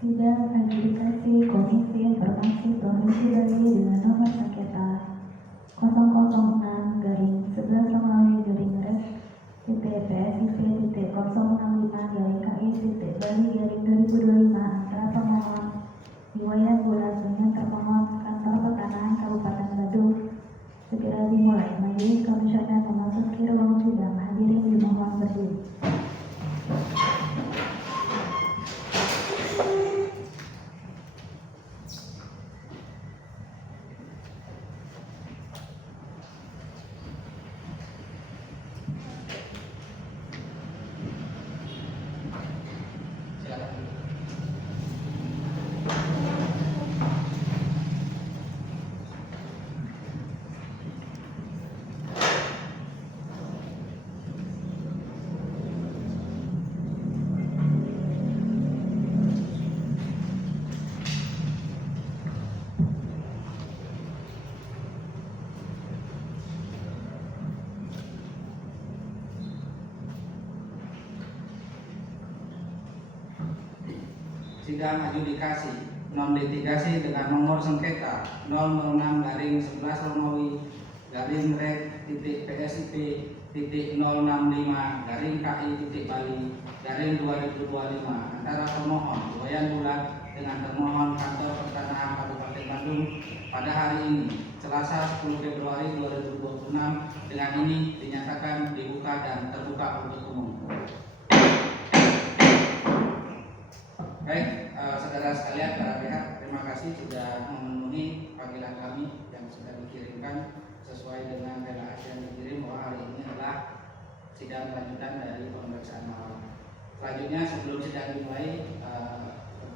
Sidang adjudikasi Komisi Informasi Provinsi Bali dengan nomor sengketa 006-PSIP.065-KI-Bali-2025 antara pemohon Iwayan Bulat dengan termohon Kantor Pertanahan Kabupaten Badung segera dimulai. Majelis Komisioner memasuki ruang sidang. Hadirin dimohon berdiri. Sidang adjudikasi non litigasi dengan nomor sengketa 006-PSIP.065-KI-Bali-2025 antara pemohon Iwayan Bulat dengan termohon Kantor Pertanahan Kabupaten Bandung pada hari ini Selasa 10 Februari 2026 dengan ini dinyatakan dibuka dan terbuka untuk umum. Baik, saudara sekalian, para pihak, terima kasih sudah memenuhi panggilan kami yang sudah dikirimkan sesuai dengan PLAS yang dikirim bahwa hari ini adalah sidang lanjutan dari pemeriksaan malam. Selanjutnya sebelum sidang dimulai,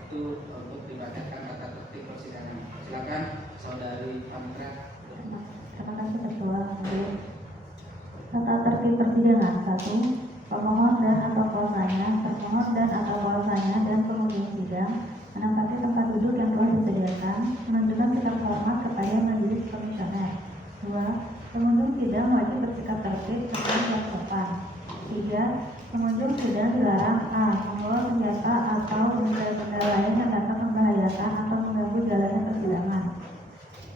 untuk dibacakan tata tertib persidangan. Silakan saudari Pamitra. Terima kasih Ketua. Tata tertib persidangan 1. Pemohon dan atau kuasanya, termohon dan atau kuasanya dan penghuni sidang menempati tempat duduk yang telah disediakan, menunjukkan sikap hormat kepada majelis komisioner. 2. Pengunjung sidang wajib bersikap tertib serta bersopan. 3. Pengunjung sidang dilarang a. membawa senjata atau benda-benda lain yang dapat membahayakan atau mengganggu jalannya persidangan.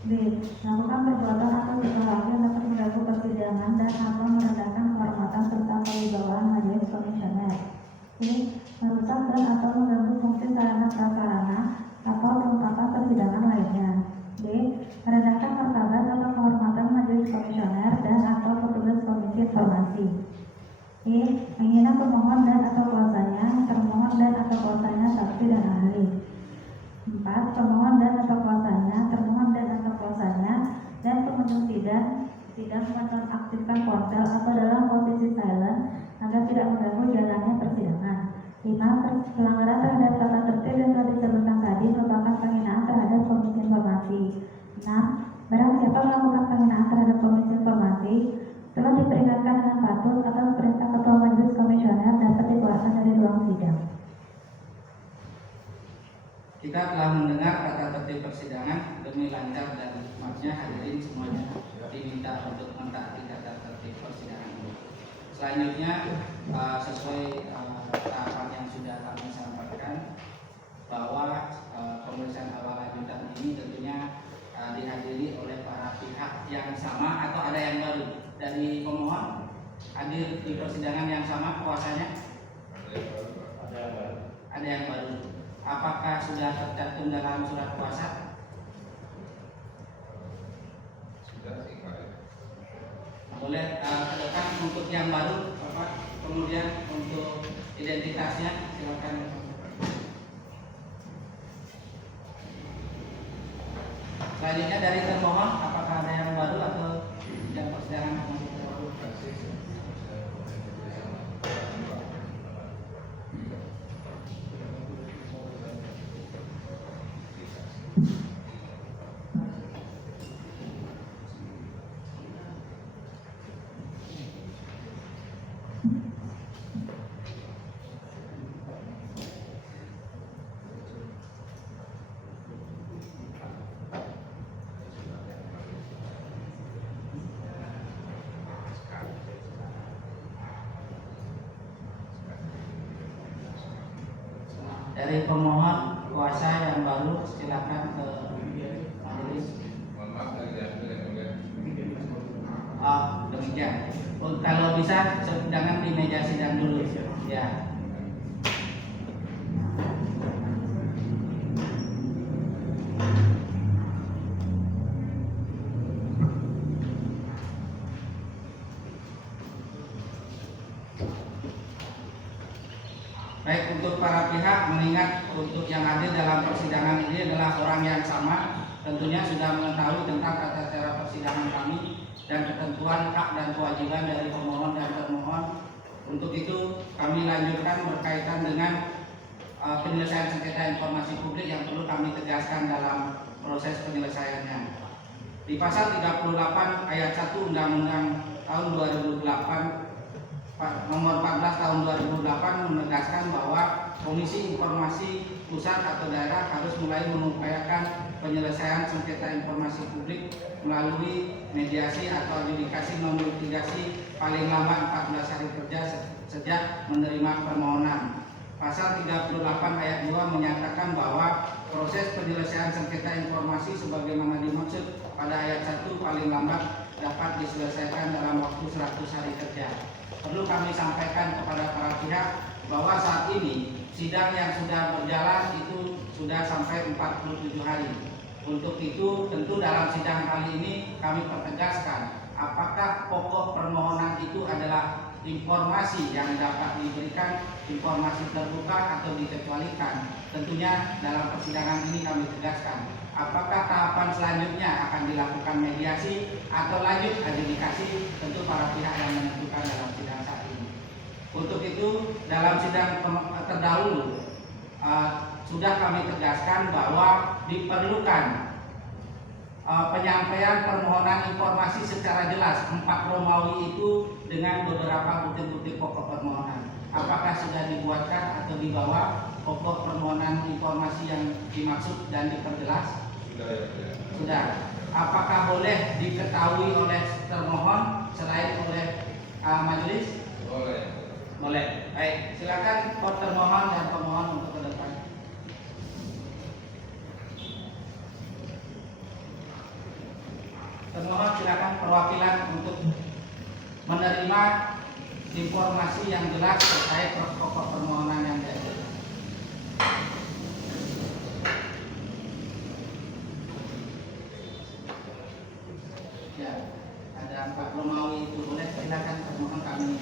B. Melakukan perbuatan atau perilaku yang dapat mengganggu persidangan dan atau merendahkan kehormatan serta kewibawaan majelis komisioner. C. Merusak dan atau mengganggu fungsi sarana prasarana atau perlengkapan persidangan lainnya. D. Merendahkan martabat atau kehormatan majelis komisioner dan atau petugas komisi informasi. E. Menghina pemohon dan atau kuasanya, termohon dan atau kuasanya, saksi dan ahli. 4. Pemohon dan atau kuasanya, termohon dan atau kuasanya, dan pengunjung sidang menonaktifkan ponsel atau dalam posisi silent agar tidak mengganggu jalannya persidangan. 5. Pelanggaran terhadap tata tertib yang telah disebutkan tadi merupakan penghinaan terhadap komisi informasi. 6. Barang siapa melakukan penghinaan terhadap komisi informasi telah diperingatkan dengan patuh atas perintah Ketua Majelis Komisioner dapat dikeluarkan dari ruang sidang. Kita telah mendengar tata tertib persidangan. Demi lancar dan hikmatnya, hadirin semuanya diminta untuk mentaati tata tertib persidangan ini. Selanjutnya, sesuai tahapan yang sudah kami sampaikan, bahwa pemeriksaan awal lanjutan ini tentunya dihadiri oleh para pihak yang sama atau ada yang baru. Dari pemohon hadir di persidangan yang sama kuasanya? Ada yang baru. Apakah sudah tercantum dalam surat kuasa? Sudah sih, Pak. Boleh ke depan untuk yang baru, Bapak. Kemudian untuk identitasnya silakan. Selanjutnya dari termohon, apakah ada yang baru atau yang persidangan masih baru? Dari pemohon kuasa yang baru silakan ke majelis. Mohon maaf dari diambil yang mulia. Demikian. Kalau bisa jangan di meja sidang dulu ya. Baik, untuk para pihak mengingat untuk yang hadir dalam persidangan ini adalah orang yang sama, tentunya sudah mengetahui tentang tata cara persidangan kami dan ketentuan hak dan kewajiban dari pemohon dan termohon. Untuk itu kami lanjutkan berkaitan dengan penyelesaian sengketa informasi publik yang perlu kami tegaskan dalam proses penyelesaiannya. Di pasal 38 ayat 1 Undang-Undang tahun 2008 nomor 14 tahun 2008 menegaskan bahwa Komisi Informasi Pusat atau daerah harus mulai mengupayakan penyelesaian sengketa informasi publik melalui mediasi atau adjudikasi non litigasi paling lambat 14 hari kerja sejak menerima permohonan. Pasal 38 ayat 2 menyatakan bahwa proses penyelesaian sengketa informasi sebagaimana dimaksud pada ayat 1 paling lambat dapat diselesaikan dalam waktu 100 hari kerja. Perlu kami sampaikan kepada para pihak bahwa saat ini sidang yang sudah berjalan itu sudah sampai 47 hari. Untuk itu tentu dalam sidang kali ini kami pertegaskan apakah pokok permohonan itu adalah informasi yang dapat diberikan, informasi terbuka atau dikecualikan. Tentunya dalam persidangan ini kami tegaskan apakah tahapan selanjutnya akan dilakukan mediasi atau lanjut adjudikasi, tentu para pihak yang menentukan dalam sidang saat ini. Untuk itu dalam sidang terdahulu sudah kami tegaskan bahwa diperlukan penyampaian permohonan informasi secara jelas 4 Romawi itu dengan beberapa bukti-bukti pokok permohonan. Apakah sudah dibuatkan atau dibawa pokok permohonan informasi yang dimaksud dan diperjelas? Sudah. Apakah boleh diketahui oleh termohon selain oleh majelis? Boleh. Baik, silakan termohon dan pemohon untuk ke depan. Termohon silakan perwakilan untuk menerima informasi yang jelas terkait pokok permohonan yang diajukan. Ya, ada Pak Romawi itu boleh silakan termohon kami.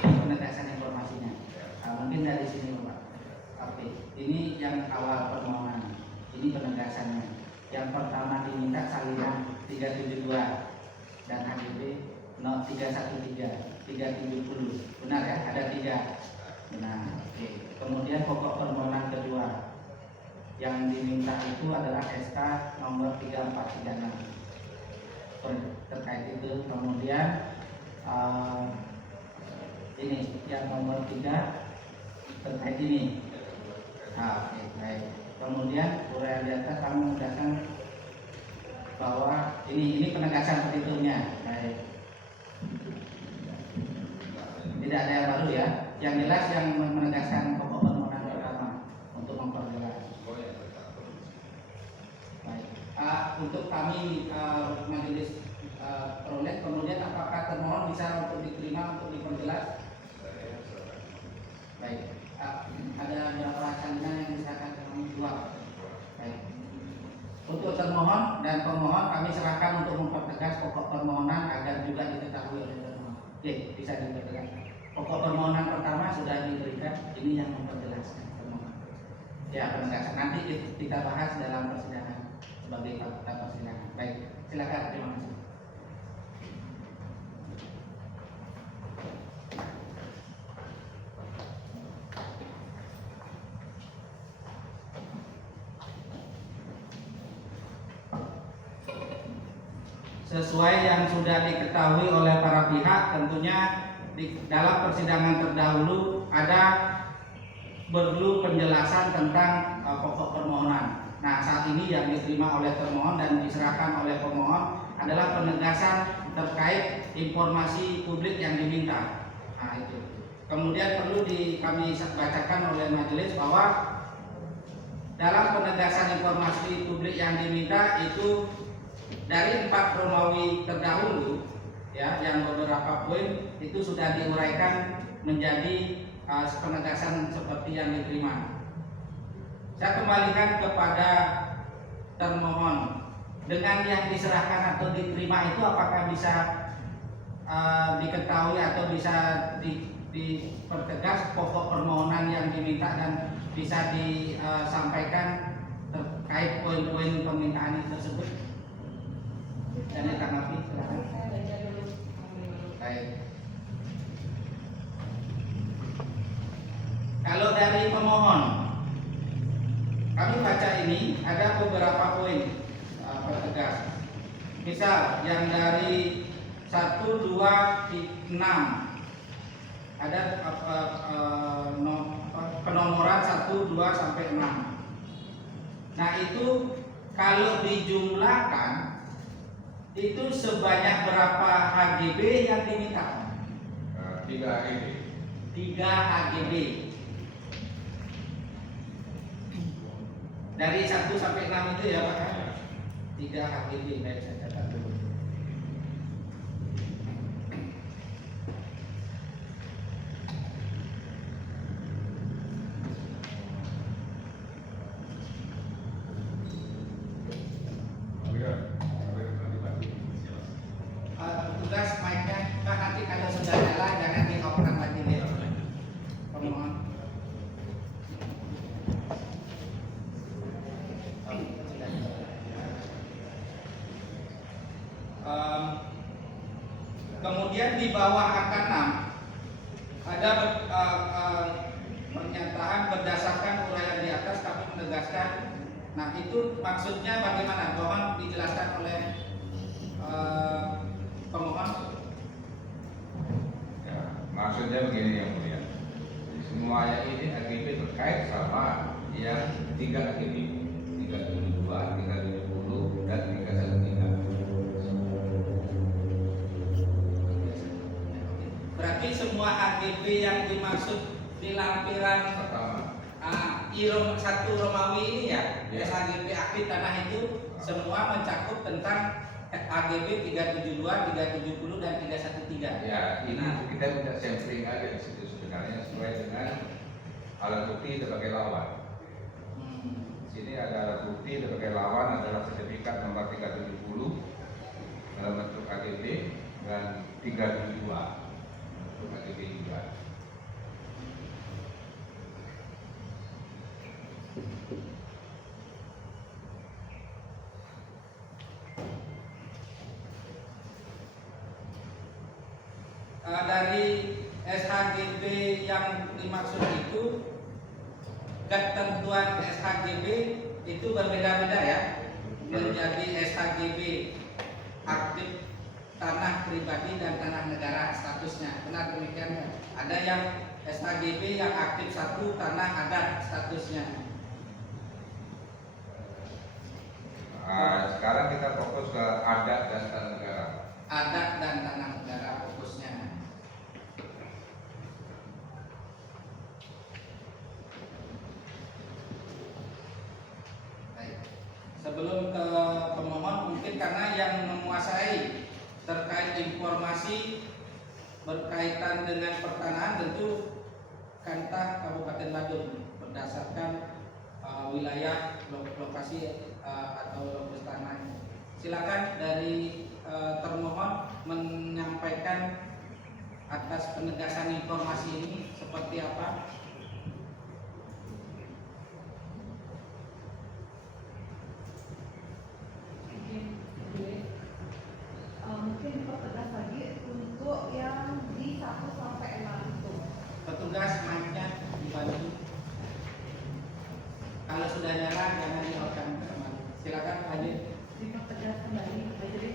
Penegasan informasinya. Mungkin dari sini Pak. Oke, ini yang awal permohonan. Ini penegasannya. Yang pertama diminta salinan 372 dan HDP 0313 370. Benar ya? Ada 3. Benar. Oke. Kemudian pokok permohonan kedua yang diminta itu adalah SK nomor 3436 terkait itu. Kemudian ini yang nomor 3 terkait ini. Oke, baik. Kemudian uraian di atas kami menegaskan bahwa ini penegasan petitunya. Baik. Tidak ada yang baru ya. Yang jelas yang menegaskan pokok permohonan pertama untuk memperjelas. Baik. Untuk kami majelis peroleh, kemudian apakah termohon bisa untuk diterima untuk diperjelas? Baik. Ada beberapa salinan yang misalkan kami jual. Baik. Untuk termohon dan pemohon kami serahkan untuk mempertegas pokok permohonan agar juga diketahui oleh termohon. Oke, bisa dipertegas. Pokok permohonan pertama sudah diberikan, ini yang memperjelaskan termohon. Ya, penegasan nanti kita bahas dalam persidangan sebagai fakta persidangan. Baik, silakan. Terima kasih. sesuai yang sudah diketahui oleh para pihak, tentunya di dalam persidangan terdahulu ada perlu penjelasan tentang pokok permohonan. Nah, saat ini yang diterima oleh termohon dan diserahkan oleh pemohon adalah penegasan terkait informasi publik yang diminta. Nah, itu. Kemudian perlu kami bacakan oleh majelis bahwa dalam penegasan informasi publik yang diminta itu dari 4 Romawi terdahulu, ya, yang beberapa poin itu sudah diuraikan menjadi penegasan seperti yang diterima. Saya kembalikan kepada termohon, dengan yang diserahkan atau diterima itu apakah bisa diketahui atau bisa dipertegas pokok permohonan yang diminta dan bisa disampaikan terkait poin-poin permintaan tersebut? Dan ditanggapi, silakan. Baik. Kalau dari pemohon, kami baca ini ada beberapa poin pertegas. Misal yang dari 1, 2, 6 ada penomoran 1, 2 sampai 6. Nah, itu kalau dijumlahkan itu sebanyak berapa HGB yang diminta? 3 HGB. 3 HGB. Dari 1 sampai 6 itu ya Pak? 3 HGB. Baik, saya catat dulu. Tugas mic-nya Pak, nanti kalau sudah nyala jangan di-off-kan lagi ya. Pemohon. Kemudian di bawah angka 6 ada pernyataan berdasarkan uraian di atas kami menegaskan. Nah, itu maksudnya bagaimana? Mohon dijelaskan oleh pemohon. Ya, maksudnya begini yang mulia. Semuanya ini HGB terkait sama yang 3 HGB, 372, 370 dan 313. Berarti semua HGB yang dimaksud di lampiran Pertama, IROM 1 Romawi ini ya, Ya. SHGB aktif tanah itu semua mencakup tentang HGB 372, 370 dan 313. ya ini Nah. kita minta sampling aja di situ sebenarnya sesuai dengan alat bukti sebagai lawan. Di sini ada alat bukti sebagai lawan adalah sertifikat nomor 370 dalam bentuk HGB dan 372 bentuk HGB juga. Dari SHGB yang dimaksud itu, ketentuan SHGB itu berbeda-beda ya. Menjadi SHGB aktif tanah pribadi dan tanah negara statusnya. Benar demikian? Ada yang SHGB yang aktif 1 tanah adat statusnya. Sekarang kita fokus ke adat dan tanah negara. Adat dan tanah negara fokusnya. Baik. Sebelum ke pemohon, mungkin karena yang menguasai terkait informasi berkaitan dengan pertanahan tentu Kanta Kabupaten Badung berdasarkan wilayah lokasi atau lokus tanah. Silakan dari termohon menyampaikan atas penegasan informasi ini seperti apa. Mungkin dipertegas lagi untuk yang di 1 sampai 6 itu. Petugas mic-nya dibantu. Kalau sudah nyala jangan di-on kembali. Silakan lanjut. Dipertegas kembali. Jadi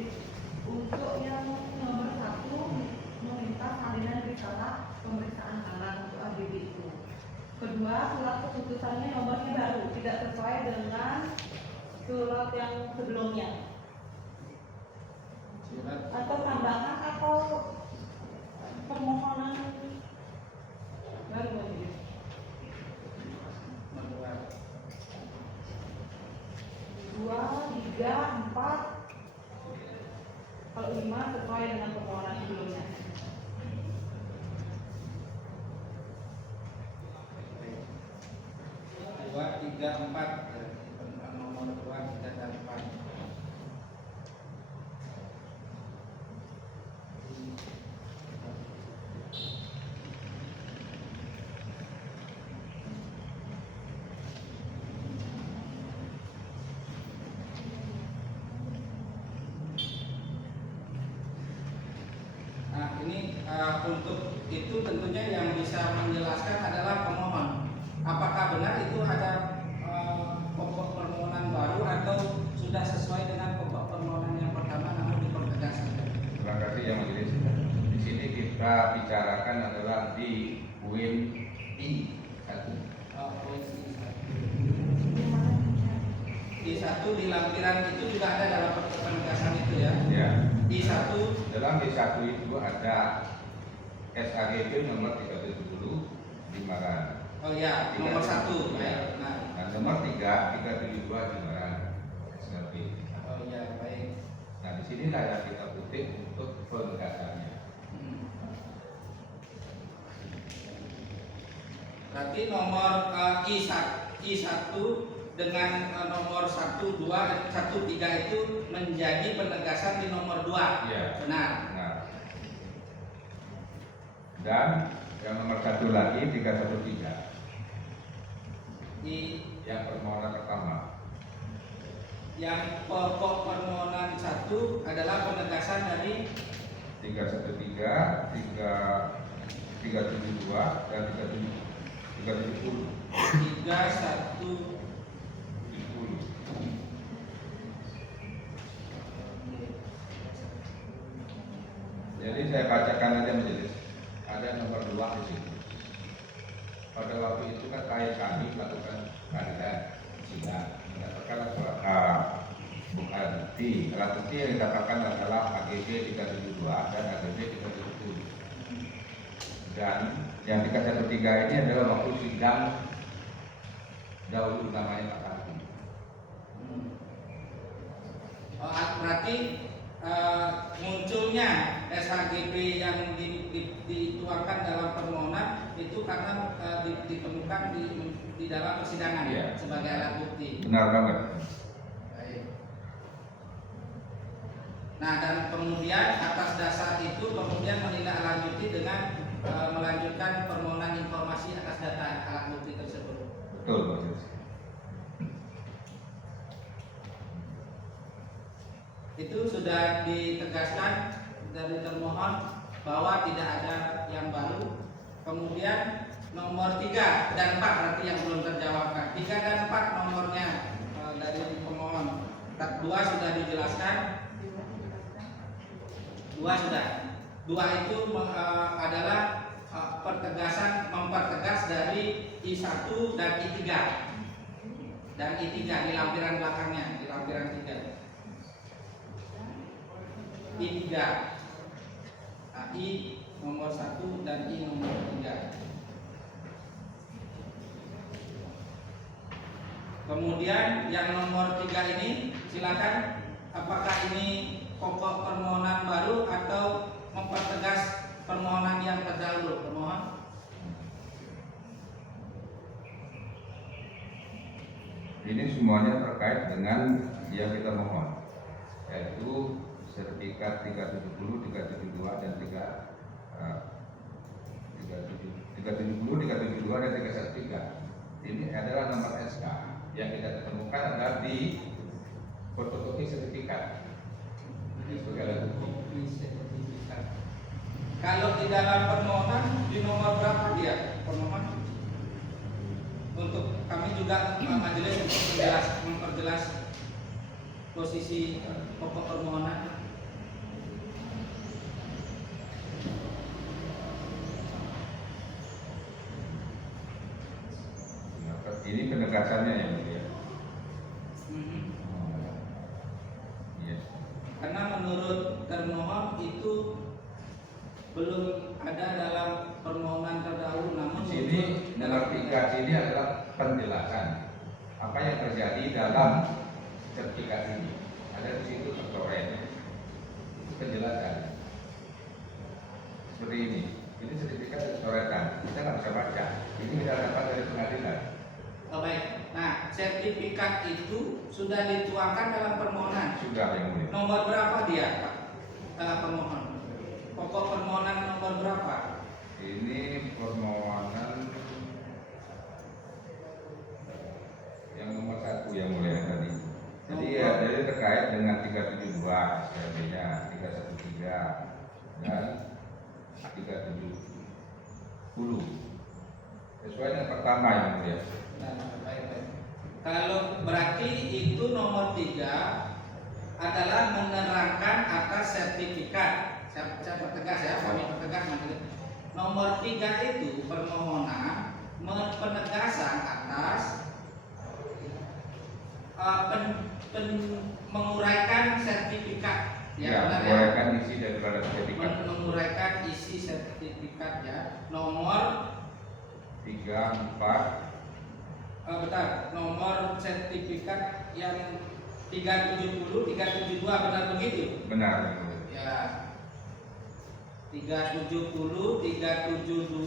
dengan surat yang sebelumnya Surat atau tambahan atau permohonan baru aja. nomor 2, 3, 4. Kalau 5 sesuai dengan permohonan sebelumnya. 2, 3, 4. Nomor 2, 3, dan 4. Nah, ini untuk itu tentunya yang bisa menjelaskan adalah pemohon. Apakah benar itu ada pokok permohonan baru atau sudah sesuai dengan pokok permohonan yang pertama namun dipertegas? Terima kasih yang majelis. Di sini kita bicarakan adalah di UIN I1. I1 di lampiran itu juga ada dalam penegasan itu ya. Ya. I1 Dalam D1 itu ada SAGB nomor 370 Jimbaran. oh ya, nomor 1 baik. Nah, Dan nomor 372 Jimbaran SLB. oh ya, baik. Nah, di sinilah yang kita kutip untuk penegasannya. Berarti nomor I1 dengan nomor 1, 2, dan 1, 3 itu menjadi penegasan di nomor 2. Iya. Benar. Nah, dan yang nomor 1 lagi 313 Di yang permohonan pertama. yang pokok permohonan 1 adalah penegasan dari 313, 372 dan 370. 31. Jadi saya bacakan aja majelis. Ada nomor 2 di situ. Pada waktu itu kan klien kami melakukan keadilan sidang mendapatkan bukan bukti. Alat bukti yang didapatkan adalah AGB 372 dan AGB 370. Dan yang 313 ini adalah waktu sidang dahulu namanya Pak Hakim. Berarti munculnya SHGB yang dituangkan dalam permohonan itu karena ditemukan di dalam persidangan Iya. sebagai alat bukti. Benar banget. Baik. Nah, dan kemudian atas dasar itu kemudian menindaklanjuti dengan melanjutkan permohonan informasi atas data alat bukti tersebut. Betul majelis. Itu sudah ditegaskan dari termohon bahwa tidak ada yang baru. Kemudian nomor 3 dan 4 berarti yang belum terjawabkan. 3 dan 4 nomornya dari pemohon. 2 sudah dijelaskan. 2 sudah. 2 itu adalah mempertegas dari I1 dan I3. Dan I3 di lampiran belakangnya, di lampiran 3. I3, I nomor 1 dan I nomor 3. Kemudian yang nomor 3 ini silakan, apakah ini pokok permohonan baru atau mempertegas permohonan yang terdahulu? Permohon. Ini semuanya terkait dengan yang kita mohon, yaitu sertifikat 370, 372 dan 370, 372 dan 313. Ini adalah nomor SK yang kita temukan adalah di fotokopi sertifikat. Ini sebagai alat bukti. Kalau di dalam permohonan di nomor berapa dia permohon? Untuk kami juga majelis untuk memperjelas posisi pokok permohonan. Ini penegasannya yang mulia. itu belum ada dalam permohonan terdahulu, namun Di sini nomor 3 ini adalah penjelasan apa yang terjadi dalam sertifikat ini. Ada di situ tercoret penjelasan seperti ini. Ini sertifikat dicoretkan, kita nggak bisa baca. Ini kita dapat dari pengadilan. Oh, baik. Nah, sertifikat itu sudah dituangkan dalam permohonan. Sudah yang mulia. Nomor berapa dia, Pak? Permohon. Pokok permohonan nomor berapa? Ini permohonan yang nomor 1 yang mulia tadi. Jadi ya, dari terkait dengan 372 SLB-nya, 313 dan 370. Sesuai dengan pertama yang mulia. Nah, baik. Kalau berarti itu nomor 3 adalah menerangkan atas sertifikat. Saya pertegas ya, kami pertegas nanti. Nomor 3 itu permohonan penegasan atas menguraikan sertifikat. Ya, benar menguraikan isi daripada sertifikat. Menguraikan isi sertifikat ya. Nomor 3, 4. Bentar, nomor sertifikat yang 370, 372 benar begitu? Benar yang mulia. Ya. 370, 372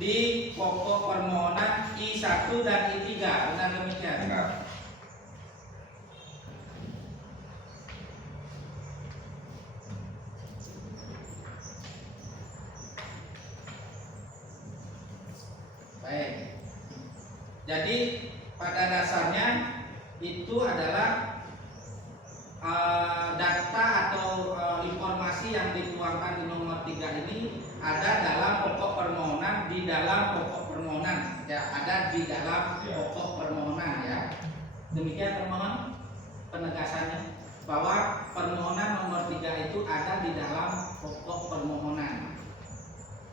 di pokok permohonan I1 dan I3, benar demikian? Benar. Baik. Jadi pada dasarnya itu adalah data atau informasi yang dituangkan di nomor 3 ini ada dalam pokok permohonan, di dalam pokok permohonan ya, ada di dalam pokok permohonan ya. Demikian termohon penegasannya bahwa permohonan nomor 3 itu ada di dalam pokok permohonan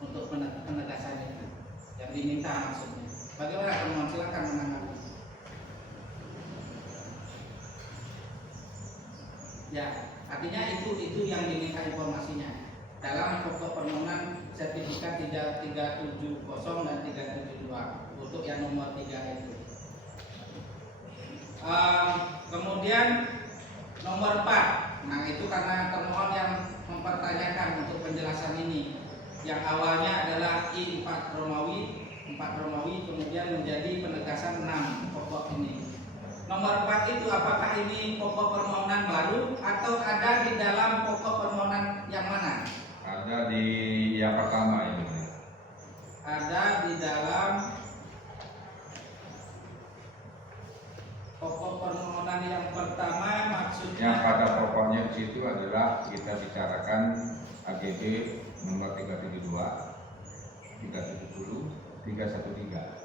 untuk penegasannya yang diminta maksudnya. Bagaimana termohon, silakan menanggapi. Ya, artinya itu yang diminta informasinya dalam pokok permohonan sertifikat 370 dan 372 untuk yang nomor 3 itu. Kemudian nomor 4, nah itu karena termohon yang mempertanyakan untuk penjelasan ini, yang awalnya adalah I4 Romawi kemudian menjadi penegasan 6 pokok ini. Nomor 4 itu apakah ini pokok permohonan baru atau ada di dalam pokok permohonan yang mana? Ada di yang pertama ini. Ada di dalam pokok permohonan yang pertama, maksudnya Yang pada pokoknya di situ adalah kita bicarakan AGB nomor 372, 370, 313.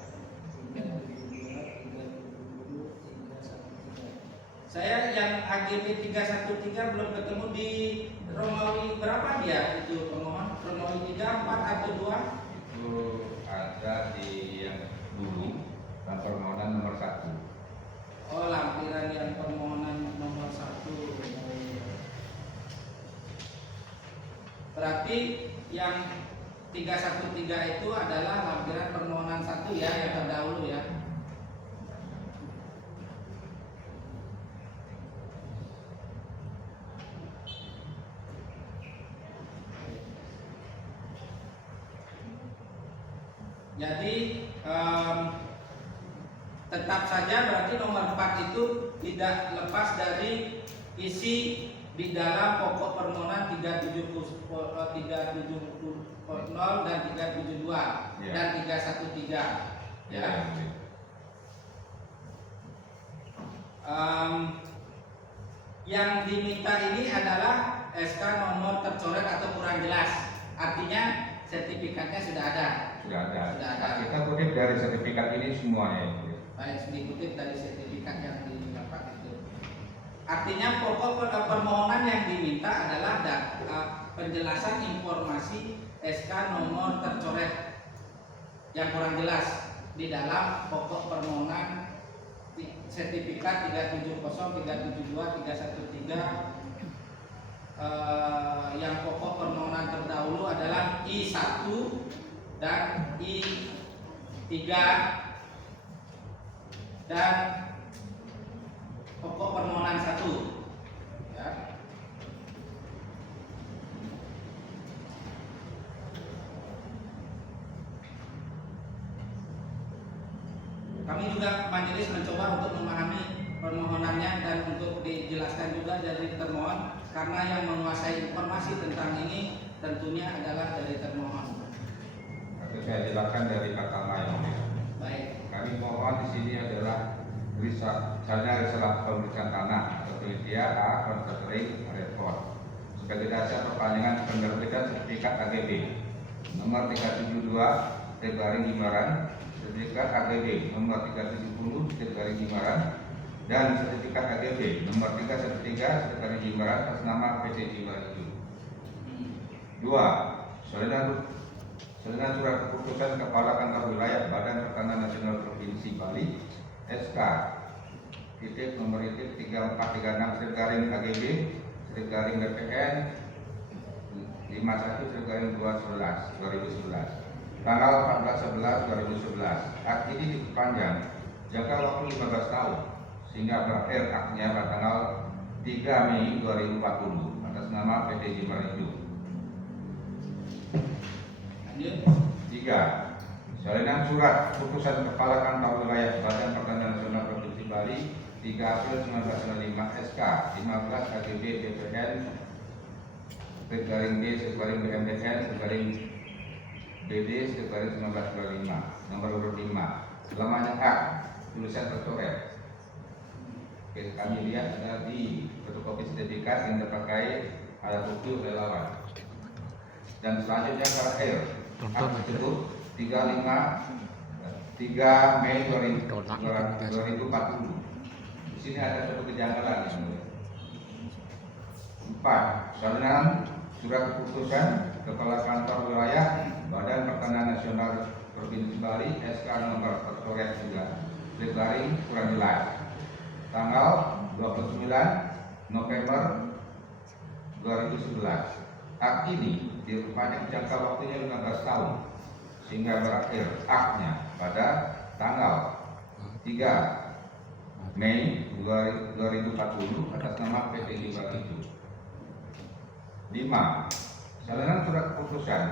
saya yang AGB 313 belum ketemu di Romawi berapa dia itu pemohon? Romawi 3, 4 atau 2? Itu ada di yang dulu dalam permohonan nomor 1. Oh, lampiran yang permohonan nomor 1. Berarti yang 313 itu adalah lampiran permohonan 1 ya, yang terdahulu ya. Jadi tetap saja berarti nomor 4 itu tidak lepas dari isi di dalam pokok permohonan 370 dan 372 dan 313 ya. Yang diminta ini adalah SK nomor tercoret atau kurang jelas, artinya sertifikatnya sudah ada. Sudah ada. Sudah ada. Kita kutip dari sertifikat ini semuanya. Baik, dikutip dari sertifikat yang didapat itu. Artinya pokok permohonan yang diminta adalah penjelasan informasi SK nomor tercoret yang kurang jelas di dalam pokok permohonan sertifikat 370, 372, 313 yang pokok permohonan terdahulu adalah I1 dan I3 dan pokok permohonan 1 ya. Kami juga majelis mencoba untuk memahami permohonannya dan untuk dijelaskan juga dari termohon, karena yang menguasai informasi tentang ini tentunya adalah dari termohon. Tapi saya jelaskan dari pertama yang mulia. Baik. Kami mohon di sini adalah risalah pemeriksaan tanah atau penelitian A Conservatory Report sebagai dasar perpanjangan penerbitan sertifikat AGB nomor 372 Garing Jimbaran, sertifikat AGB nomor 370 Garing Jimbaran, dan sertifikat AGB nomor 313 Garing Jimbaran atas nama PT Jimbaran itu. 2. Salinan surat keputusan Kepala Kantor Wilayah Badan Pertanahan Nasional Provinsi Bali SK titik nomor 3436 Garing AGB Garing BPN 51 2011 tanggal 14/11/2011. Hak ini diperpanjang jangka waktu 15 tahun sehingga berakhir haknya pada tanggal 3 Mei 2040 atas nama PT Jimbaran Hidup. 3. Salinan surat keputusan Kepala Kantor Wilayah Badan Pertanahan Nasional Provinsi Bali 3 April 1995 SK 15 AGB BPN Garing D Garing BMDN Garing BD Garing 1925 nomor urut 5 selamanya hak tulisan tercoret. Kami lihat ada di fotokopi sertifikat yang terpakai alat bukti oleh lawan. Dan selanjutnya terakhir hak tersebut 3 Mei 2040. Di sini ada satu kejanggalan. 4. Salinan surat keputusan Kepala Kantor Wilayah Badan Pertanahan Nasional Provinsi Bali SK nomor tercoret juga Garing kurang jelas tanggal 29 November 2011. Hak ini diperpanjang jangka waktunya 15 tahun sehingga berakhir haknya pada tanggal 3 Mei 2040 atas nama PT Jimbaran itu. 5. Salinan surat keputusan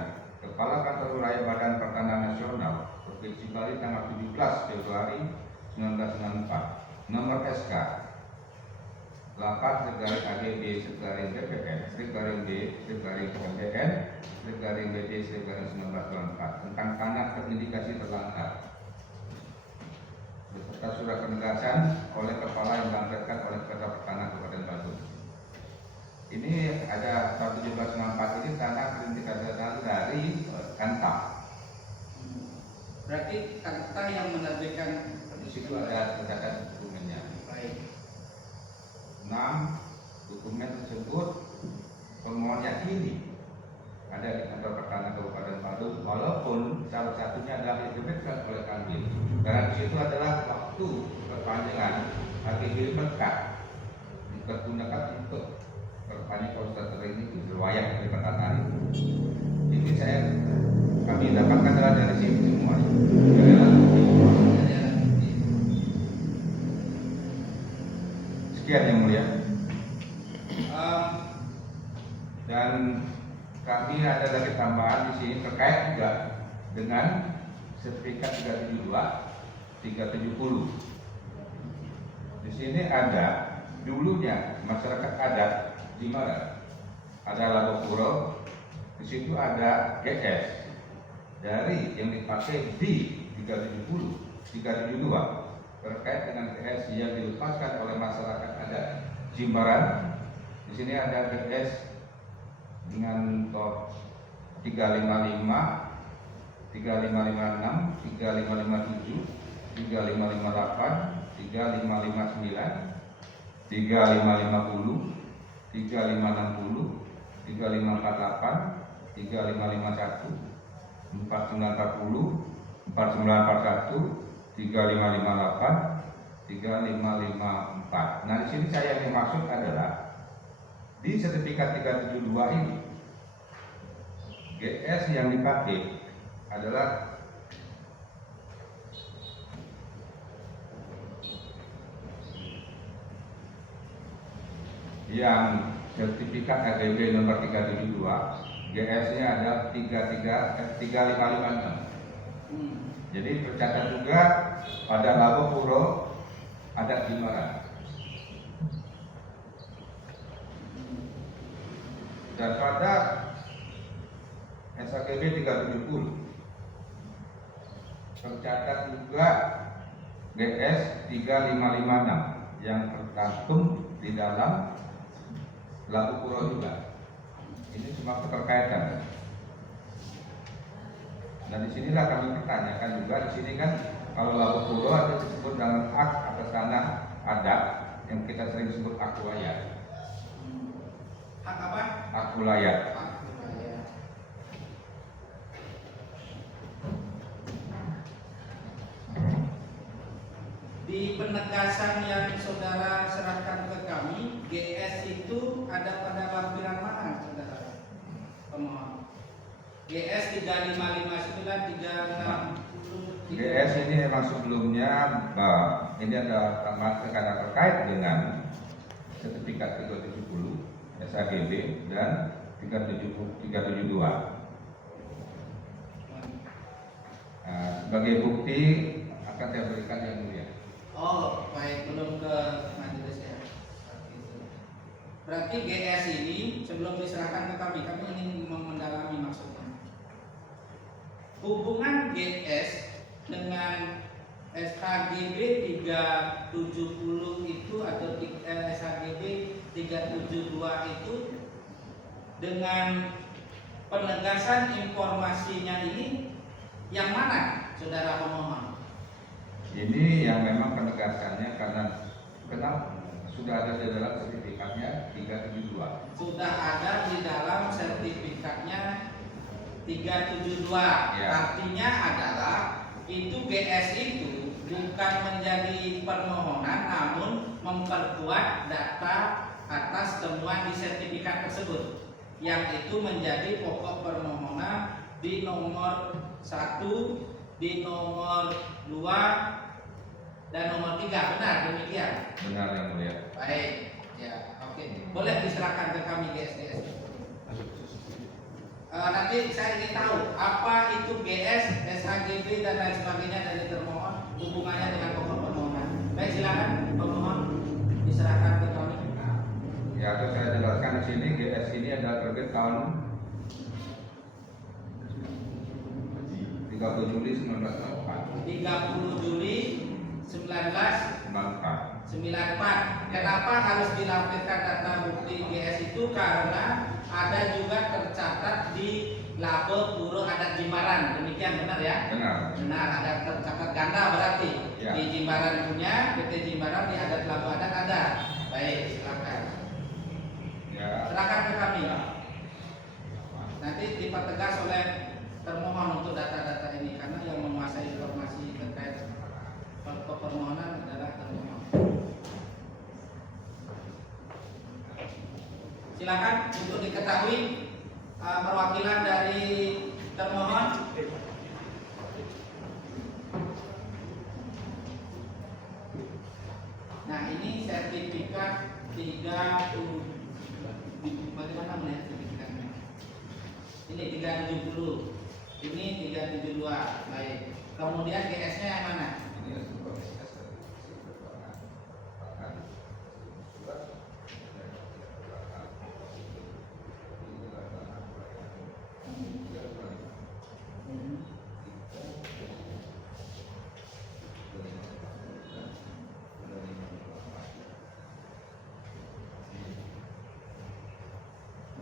Kepala Kantor Wilayah Badan Pertanahan Nasional Provinsi Bali tanggal 17 Februari 1994 nomor SK 8 Garing AGB Garing BPN Garing D Garing MDN Garing BD Garing 1994 tentang tanah terindikasi terlantar beserta surat penegasan oleh kepala yang dilampirkan oleh Kepala Pertanahan Kabupaten Bandung. Ini ada 1794 ini tanah terindikasi terlantar dari Kanta. Berarti Kanta yang menerbitkan Di situ ada tercatat dokumennya. Baik. 6. Dokumen tersebut pemohon yakini ada di Kantor Pertanahan Kabupaten Bandung, walaupun salah satunya adalah diterbitkan oleh Kanwil. Karena di situ adalah waktu perpanjangan AGB berkat digunakan untuk perpanjangan proses ini di riwayat dari pertanahan itu. Ini kami dapatkan adalah dari sini semua. Sekian yang mulia. Dan kami ada lagi tambahan di sini terkait juga dengan sertifikat 372, 370. Di sini ada dulunya masyarakat adat di mana ada Labopuro, di situ ada GS dari yang dipakai di 370, 372 terkait dengan GS yang dilepaskan oleh masyarakat adat Jimbaran. Di sini ada GS dengan kod 355, 3556, 3557, 3558, 3559, 3550, 3560, 3548, 3551, 4940, 4941, 3558, 3554. Nah, di sini saya yang maksud adalah Di sertifikat 372 ini GS yang dipakai adalah yang sertifikat AGB nomor 372, GS-nya ada 3556. Jadi tercatat juga pada Labo Puro ada Jimbaran. Dan pada SAGB 370 tercatat juga GS 3556 yang tercantum di dalam Labu Puro juga. Ini semua keterkaitan. Dan disinilah kami pertanyakan juga, di sini kan kalau Labu Puro ada disebut dalam hak atas tanah adat yang kita sering sebut hak wilayah. Hak apa? Hak wilayah. Di penegasan yang saudara serahkan ke kami, GS itu ada pada lampiran mana, saudara pemohon? GS 3559 360. GS ini memang sebelumnya ini ada tambahan karena terkait dengan sertifikat 370 SAGB dan 372. Sebagai bukti akan saya berikan yang mulia. Oh, baik, belum ke majelis ya. Berarti GS ini sebelum diserahkan ke kami ingin mendalami maksudnya. Hubungan GS dengan SHGB 370 itu atau SHGB 372 itu dengan penegasan informasinya ini yang mana, saudara pemohon? Ini yang memang penegasannya karena kenal sudah ada di dalam sertifikatnya 372. Sudah ada di dalam sertifikatnya 372. Ya. Artinya adalah itu GS itu bukan menjadi permohonan namun memperkuat data atas temuan di sertifikat tersebut, yang itu menjadi pokok permohonan di nomor 1, di nomor 2 dan nomor 3. Benar demikian? Benar yang mulia. Baik, ya, oke. Boleh diserahkan ke kami GS. Nanti saya ingin tahu apa itu GS, SHGB dan lain sebagainya dari termohon, hubungannya dengan pokok permohonan. Baik, silakan pemohon diserahkan ke kami. Ya, atau saya jelaskan di sini GS ini adalah terbit tahun 30 Juli 1994. 30 Juli 1994. Kenapa harus dilampirkan data bukti GS itu? Karena ada juga tercatat di Labo Puro Adat Jimbaran. Demikian benar ya? Benar. Benar, ada tercatat ganda berarti. Ya. Di Jimbaran punya, PT Jimbaran di Adat Labo Adat ada. Baik, silakan. Ya. Silakan ke kami. Nanti dipertegas oleh termohon untuk data-data ini karena yang menguasai informasi terkait permohonan adalah termohon. Silakan untuk diketahui perwakilan dari termohon. Nah, ini sertifikat 30. Bagaimana melihat sertifikatnya? Ini 370. Ini 372. Baik. Kemudian GS-nya yang mana?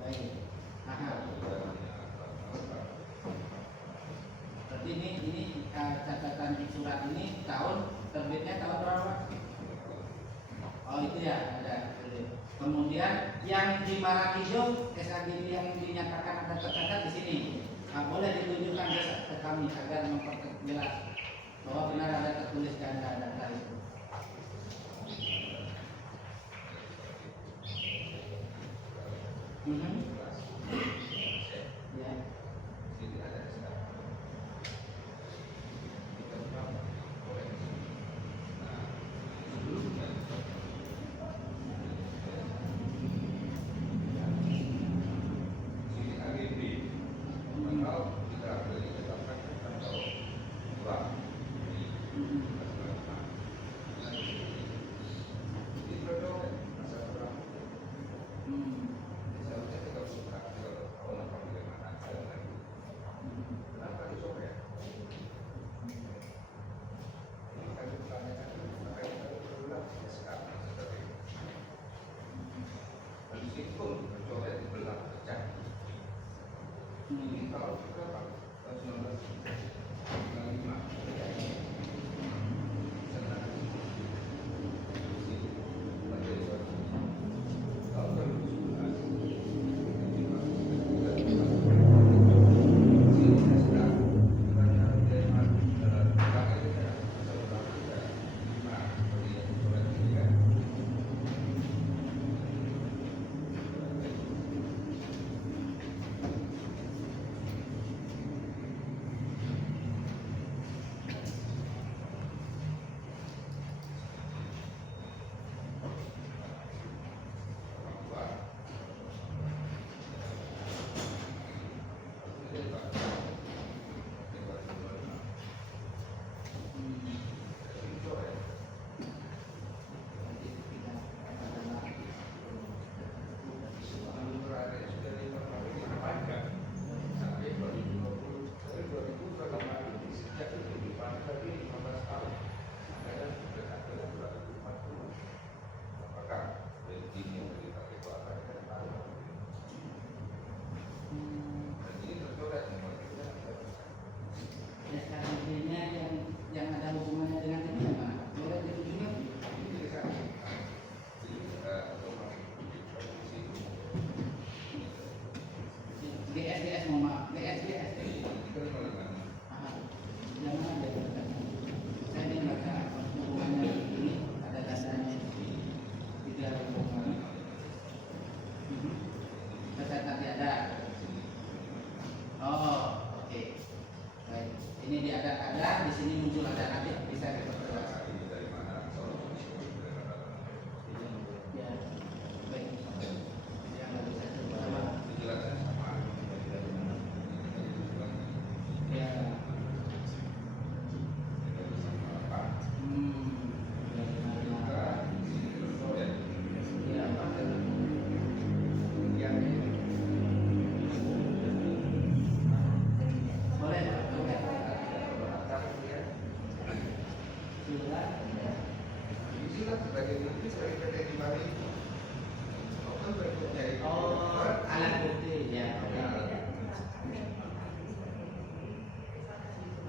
Baik. Berarti ini catatan di surat ini tahun terbitnya tahun berapa? Oh itu ya ada. Kemudian yang di Marang Hijau SHGB yang dinyatakan ada tercatat di sini. Boleh ditunjukkan ke kami agar memperjelas bahwa benar ada tertulis ganda data itu. GSGS mohon maaf, GSGS. Jangan ada. Saya ini baca hubungannya ini ada dasarnya tiga hubungan. Baca nanti ada. Oh, oke. Baik. Ini dia ada, di sini muncul ada nanti bisa kita perjelas. Ya, baik. Yang nggak bisa coba. Ya. Alat bukti ya.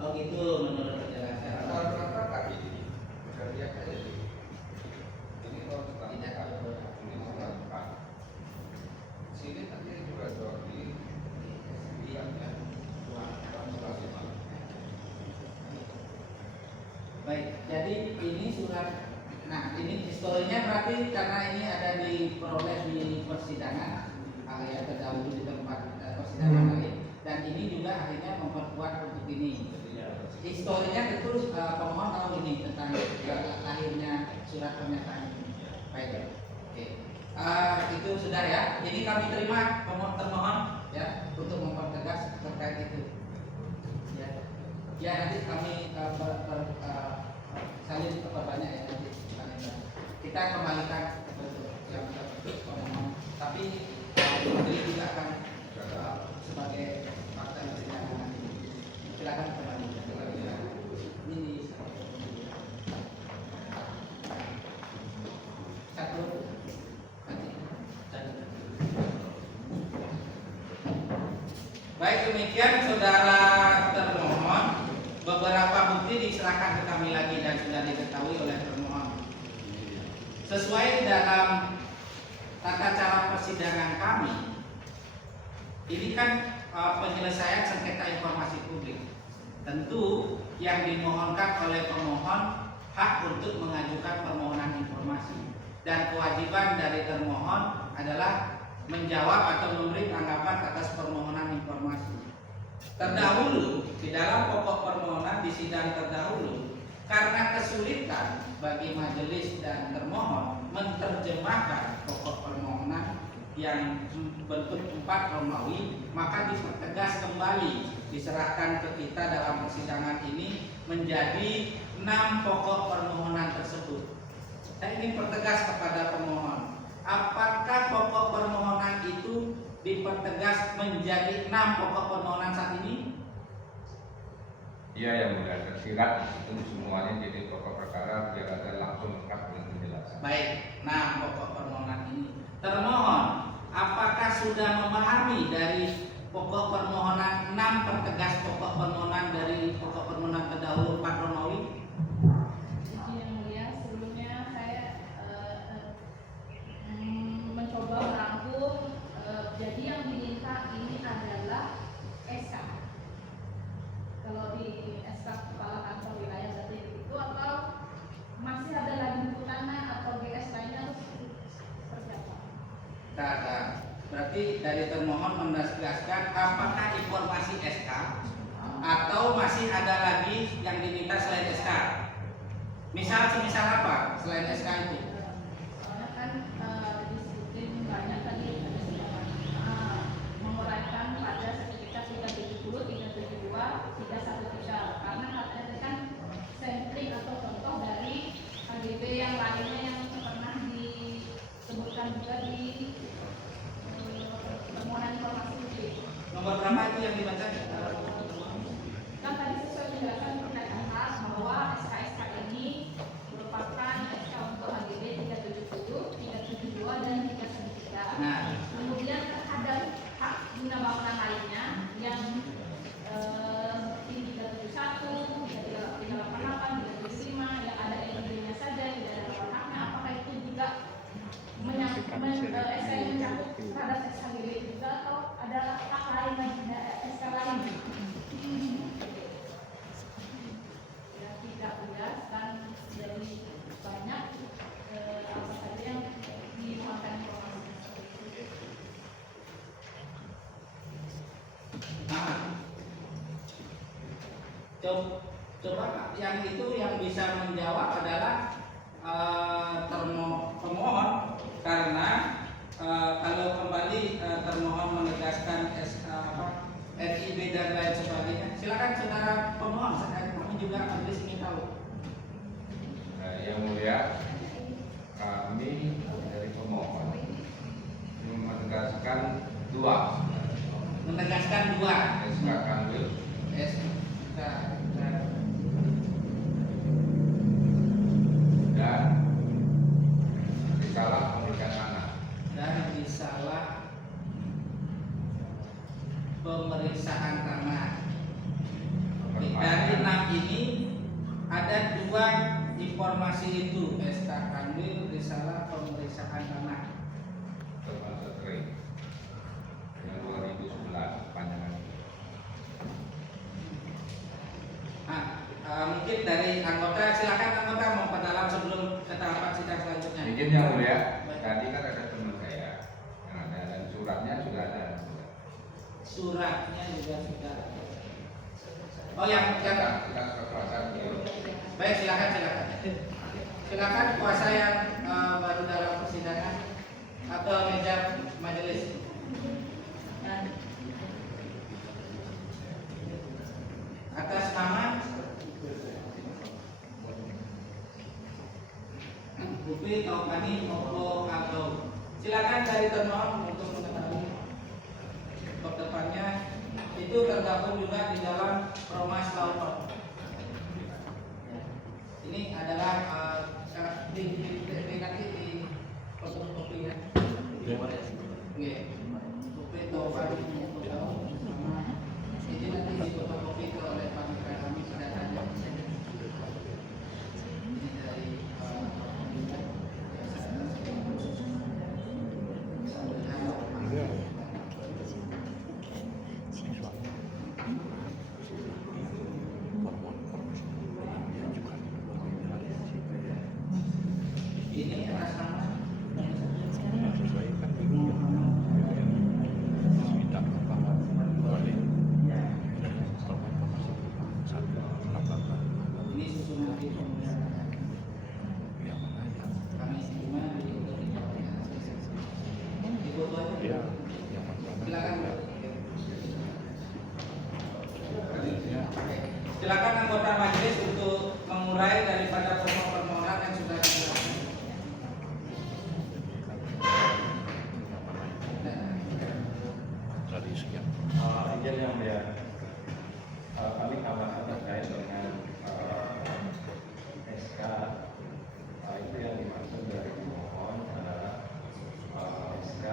Oh gitu menurut penjelasan. Sini tadi juga Jordi. Baik, jadi ini surat. Nah, ini historinya berarti karena ini ada diperoleh di persidangan, alias terdahulu di tempat persidangan lain, dan ini juga akhirnya memperkuat untuk ini. Historinya tentu pemohon tahu ini tentang lahirnya surat pernyataan ini. Baik, oke. Itu sudah ya. Ini kami terima termohon ya untuk mempertegas terkait itu. Ya nanti kami salin banyak ya nanti kita kembalikan yang pemohon. Tapi menteri juga akan sebagai fakta persidangan nanti. Silakan kembali. Ini satu nanti. Baik, demikian saudara termohon. Beberapa bukti diserahkan ke kami lagi dan sudah diketahui oleh termohon. Sesuai dalam tata cara persidangan kami, ini kan penyelesaian sengketa informasi publik. Tentu yang dimohonkan oleh pemohon hak untuk mengajukan permohonan informasi, dan kewajiban dari termohon adalah menjawab atau memberi tanggapan atas permohonan informasi. Terdahulu di dalam pokok permohonan di sidang terdahulu, karena kesulitan bagi majelis dan termohon menerjemahkan pokok permohonan yang bentuk 4 Romawi, maka dipertegas kembali, diserahkan ke kita dalam persidangan ini menjadi 6 pokok permohonan tersebut. Saya ingin pertegas kepada pemohon, apakah pokok permohonan itu dipertegas menjadi 6 pokok permohonan saat ini? Iya, yang mudah tersirat di situ semuanya jadi pokok perkara biar ada langsung lengkap dengan penjelasan. Baik, 6 pokok permohonan ini. Termohon, apakah sudah memahami dari pokok permohonan 6 pertegas pokok permohonan dari pokok permohonan terdahulu 4 Romawi? Yang mulia, sebelumnya saya mencoba merangkum. Jadi yang diminta ini adalah SK. Kalau di SK Kepala Kantor Wilayah berarti itu, atau masih ada lagi buku tanah atau GS lainnya harus seperti apa? Tak. Berarti dari termohon menegaskan apakah informasi SK atau masih ada lagi yang diminta selain SK? Semisal apa selain SK itu? Soalnya kan disebutin banyak tadi menguraikan pada sertifikat 370, 372, 313, karena katanya kan sampling atau contoh dari KGB yang lainnya yang pernah disebutkan juga di permohonan informasi publik. Nomor berapa itu yang dibaca? Kan tadi sesuai penjelasan terkait atas bahwa SK-SK ini merupakan SK untuk HGB 370, 372, dan 393. Nah, Kemudian terhadap hak guna bangunan lainnya yang seperti 371, 388, 375 yang ada LD-nya saja, tidak ada laporan haknya, apakah itu juga SK yang mencakup terhadap SKGB juga, atau ada hak lain lagi Coba yang itu yang bisa menjawab adalah pemohon, karena kalau kembali termohon menegaskan RIB dan lain sebagainya, silakan saudara pemohon, kami juga majelis ingin tahu. Yang mulia, kami dari pemohon menegaskan dua SK Kanwil dan risalah pemeriksaan tanah. Oke, dari 6 ini ada 2 informasi itu, SK Kanwil, risalah pemeriksaan tanah. Termasuk yang 2011 panjangan. Mungkin dari anggota, silakan anggota memperdalam sebelum ke tahapan sidang selanjutnya. Izin yang mulia, tadi kan ada teman saya yang ada dan suratnya sudah ada. Suratnya juga sudah ada. Oh yang Surat kekuasaan beliau. baik, silakan kuasa yang baru dalam persidangan atau meja majelis. Atas nama Bukti Taufani Moklo Aldo. Silakan dari termohon untuk mengetahui kedepannya itu tergabung juga di dalam Promas Law. Ini adalah nanti di fotokopi ya. Bukti Taufani Moklo Aldo. Ini nanti di fotokopi oleh Pak Mitra kami pada tanya. Ini dari ini atas nama ini susunan di pemeriksaan. Kami terima di foto aja. Silakan. Silakan anggota majelis untuk mengurai daripada permohonan yang sudah dilakukan. Izin yang mulia, kami tambahkan terkait dengan SK itu yang dimaksud dari pemohon adalah SK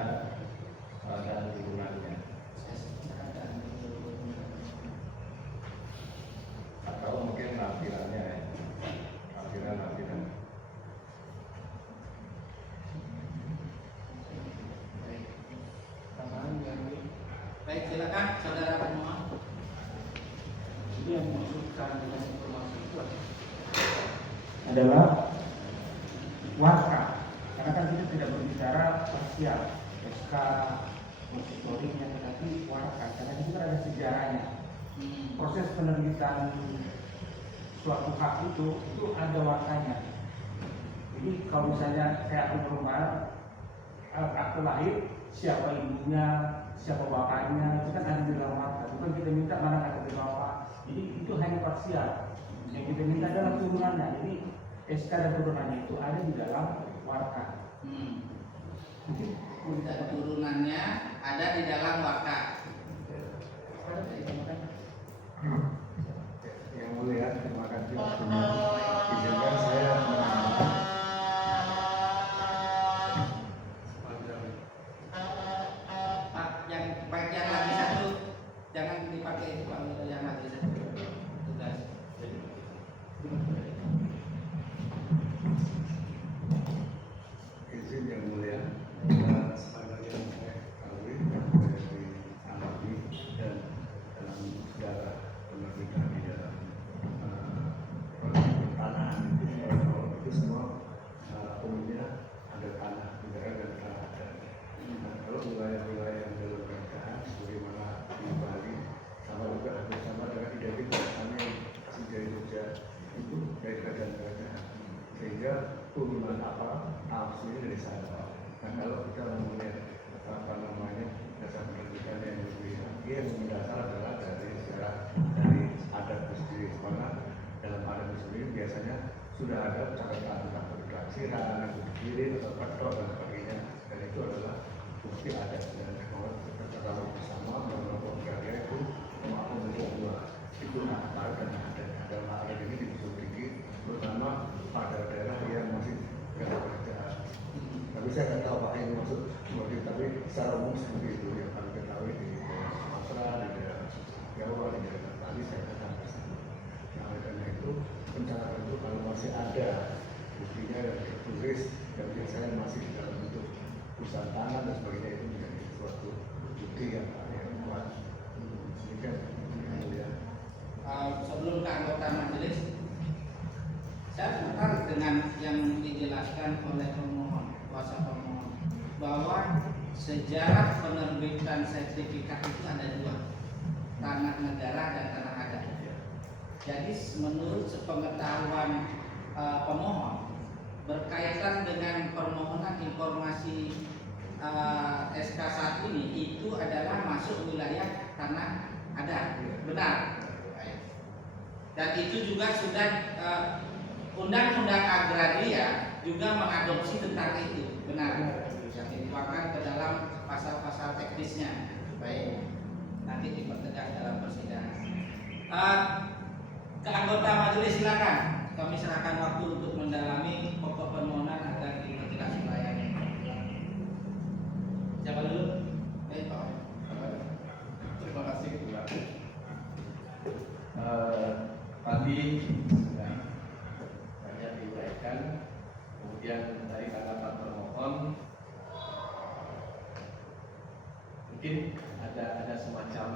dan turunannya atau mungkin lampirannya ya. Lampiran. Baik, silakan saudara pemohon. Itu yang dimaksudkan dengan informasi itu adalah warka, karena kan kita tidak berbicara parsial SK konstitusinya, tetapi warka, karena itu kan ada sejarahnya. Proses penerbitan suatu hak itu ada warkanya. Jadi kalau misalnya kayak akte perumahan, akte lahir, siapa ibunya, siapa bapaknya, itu kan ada di dalam warka. Bukan kita minta mana KTP bapak. Jadi itu hanya parsial. Yang kita minta adalah turunannya. Jadi SK dan turunannya itu ada di dalam warka. Dan turunannya ada di dalam warka. Yang mulia, terima kasih waktunya. Izinkan saya menambahkan Pak, yang lagi satu jangan dipakai itu Pak, yang lagi satu tugas. izin yang mulia, sebagai yang saya ketahui dari alami dan dalam sejarah penerbitan di dalam tanah itu semua umumnya ada tanah negara dan tanah adat. Nah, kalau wilayah-wilayah yang dalam kerajaan sebagaimana di Bali sama juga hampir sama dengan identitas kami biasanya sudah ada catatan entah berkelaksiran, dikirim atau petrol dan sebagainya, dan itu adalah bukti ada dan kalau bersama bahwa karya itu memiliki dua itu akal dan dalam hal ini diusul tinggi, terutama pada daerah yang masih tidak pekerjaan. Tapi saya tidak tahu apa yang maksud seperti itu, tapi secara umum seperti itu yang kami ketahui di daerah Sumatera, di daerah Jawa, di daerah Bali, saya katakan ke sana. Nah, oleh karena itu pencatatan itu kalau masih ada buktinya dan tertulis dan biasanya masih dalam bentuk tulisan tangan dan sebagainya, itu menjadi suatu bukti yang kuat. Demikian yang mulia. Sebelum ke anggota majelis, saya tertarik dengan yang dijelaskan oleh pemohon, kuasa pemohon, bahwa sejarah penerbitan sertifikat itu ada dua, tanah negara dan tanah adat. Jadi menurut sepengetahuan pemohon, berkaitan dengan permohonan informasi SK saat ini itu adalah masuk wilayah tanah adat, benar? Dan itu juga sudah Undang-Undang Agraria juga mengadopsi tentang itu, benar? Yang dituangkan ke dalam pasal-pasal teknisnya, baik. Nanti dipertegas dalam persidangan. Ke anggota majelis silakan. Kami serahkan waktu untuk mendalami pokok permohonan agar diperjelas wilayahnya. Siapa dulu? Baik, Pak. Terima kasih, Pak. Tadi sudah banyak diuraikan, kemudian dari tanggapan termohon mungkin ada semacam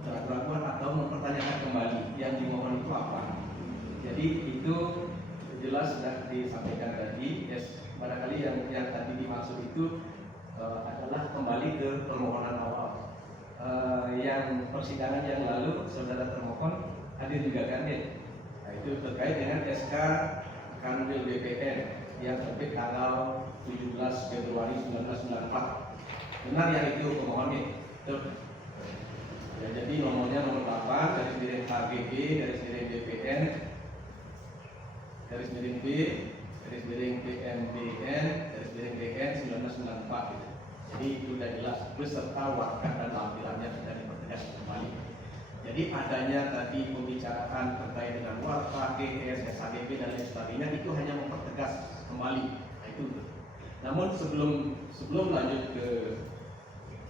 keraguan atau mempertanyakan kembali yang dimohon itu apa. Jadi itu jelas sudah disampaikan tadi. Barangkali yang tadi dimaksud itu adalah kembali ke permohonan awal. Yang persidangan yang lalu saudara termohon hadir juga kan ya? Nah, itu terkait dengan SK Kanwil BPN yang terbit tanggal 17 Februari 1994. Benar yang itu pemohonnya? Ya, jadi nomornya nomor 8 garis miring HGG garis miring BPN garis miring B garis miring PMBN garis miring BN 1994 gitu. Jadi itu sudah jelas beserta wakaf dan lampirannya sudah dipertegas kembali. Jadi adanya tadi pembicaraan terkait dengan warta, GS, SHGB dan lain sebagainya itu hanya mempertegas kembali. Nah, itu. Namun sebelum lanjut ke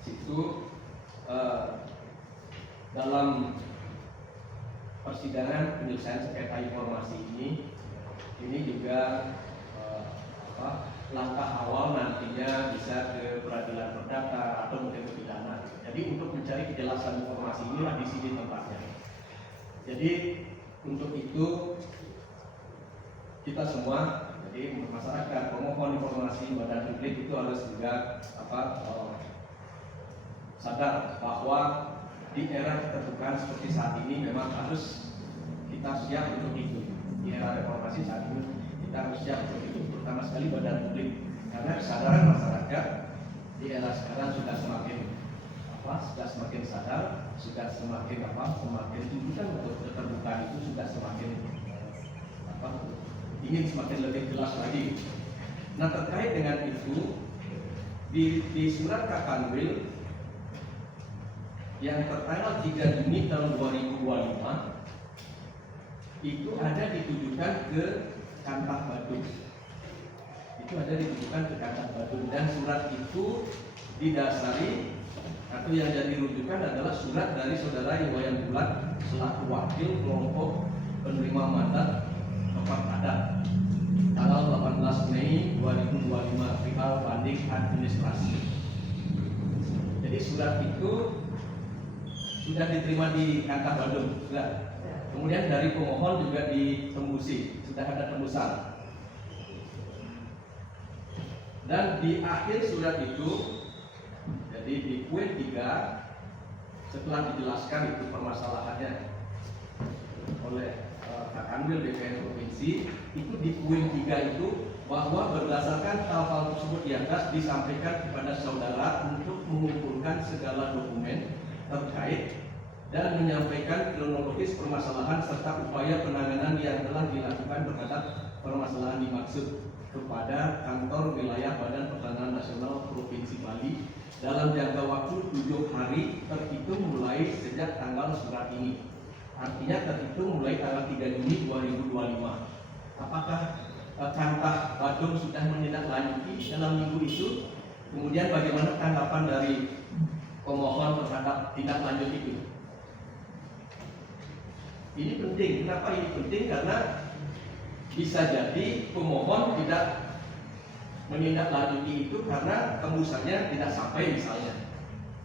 situ, dalam persidangan penyelesaian sengketa informasi ini juga langkah awal nantinya bisa ke peradilan perdata atau mungkin ke pidana. Jadi untuk mencari kejelasan informasi inilah di sini tempatnya. Jadi untuk itu kita semua, jadi masyarakat, pemohon informasi, badan publik itu harus juga sadar bahwa di era keterbukaan seperti saat ini memang harus kita siap untuk itu. Di era reformasi saat ini kita harus siap untuk itu, terutama sekali badan publik, karena kesadaran masyarakat di era sekarang sudah semakin sadar, sudah semakin tuntutan untuk keterbukaan itu sudah semakin ingin semakin lebih jelas lagi. Nah, terkait dengan itu di surat Kakanwil yang tertanggal 3 Juni tahun 2025 itu ada ditujukan ke Kantah Badung. Itu ada ditujukan ke Kantah Badung dan surat itu didasari atau yang jadi rujukan adalah surat dari saudara Iwayan Bulat selaku wakil kelompok penerima mandat tempat adat tanggal 18 Mei 2025 perihal banding administrasi. Jadi surat itu sudah diterima di Kantah Badung, sudah. Kemudian dari pemohon juga ditembusi, sudah ada tembusan. Dan di akhir surat itu, jadi di poin 3, setelah dijelaskan itu permasalahannya oleh Kakanwil BPN Provinsi, itu di poin 3 itu bahwa berdasarkan hal-hal tersebut di atas disampaikan kepada saudara untuk mengumpulkan segala dokumen terkait dan menyampaikan kronologis permasalahan serta upaya penanganan yang telah dilakukan terhadap permasalahan dimaksud kepada Kantor Wilayah Badan Pertanahan Nasional Provinsi Bali dalam jangka waktu 7 hari terhitung mulai sejak tanggal surat ini. Artinya terhitung mulai tanggal 3 Juni 2025. Apakah Kantah Badung sudah menindaklanjuti dalam minggu itu? Kemudian bagaimana tanggapan dari pemohon terhadap tindak lanjut itu? Ini penting. Kenapa ini penting? Karena bisa jadi pemohon tidak menindaklanjuti itu karena tembusannya tidak sampai misalnya,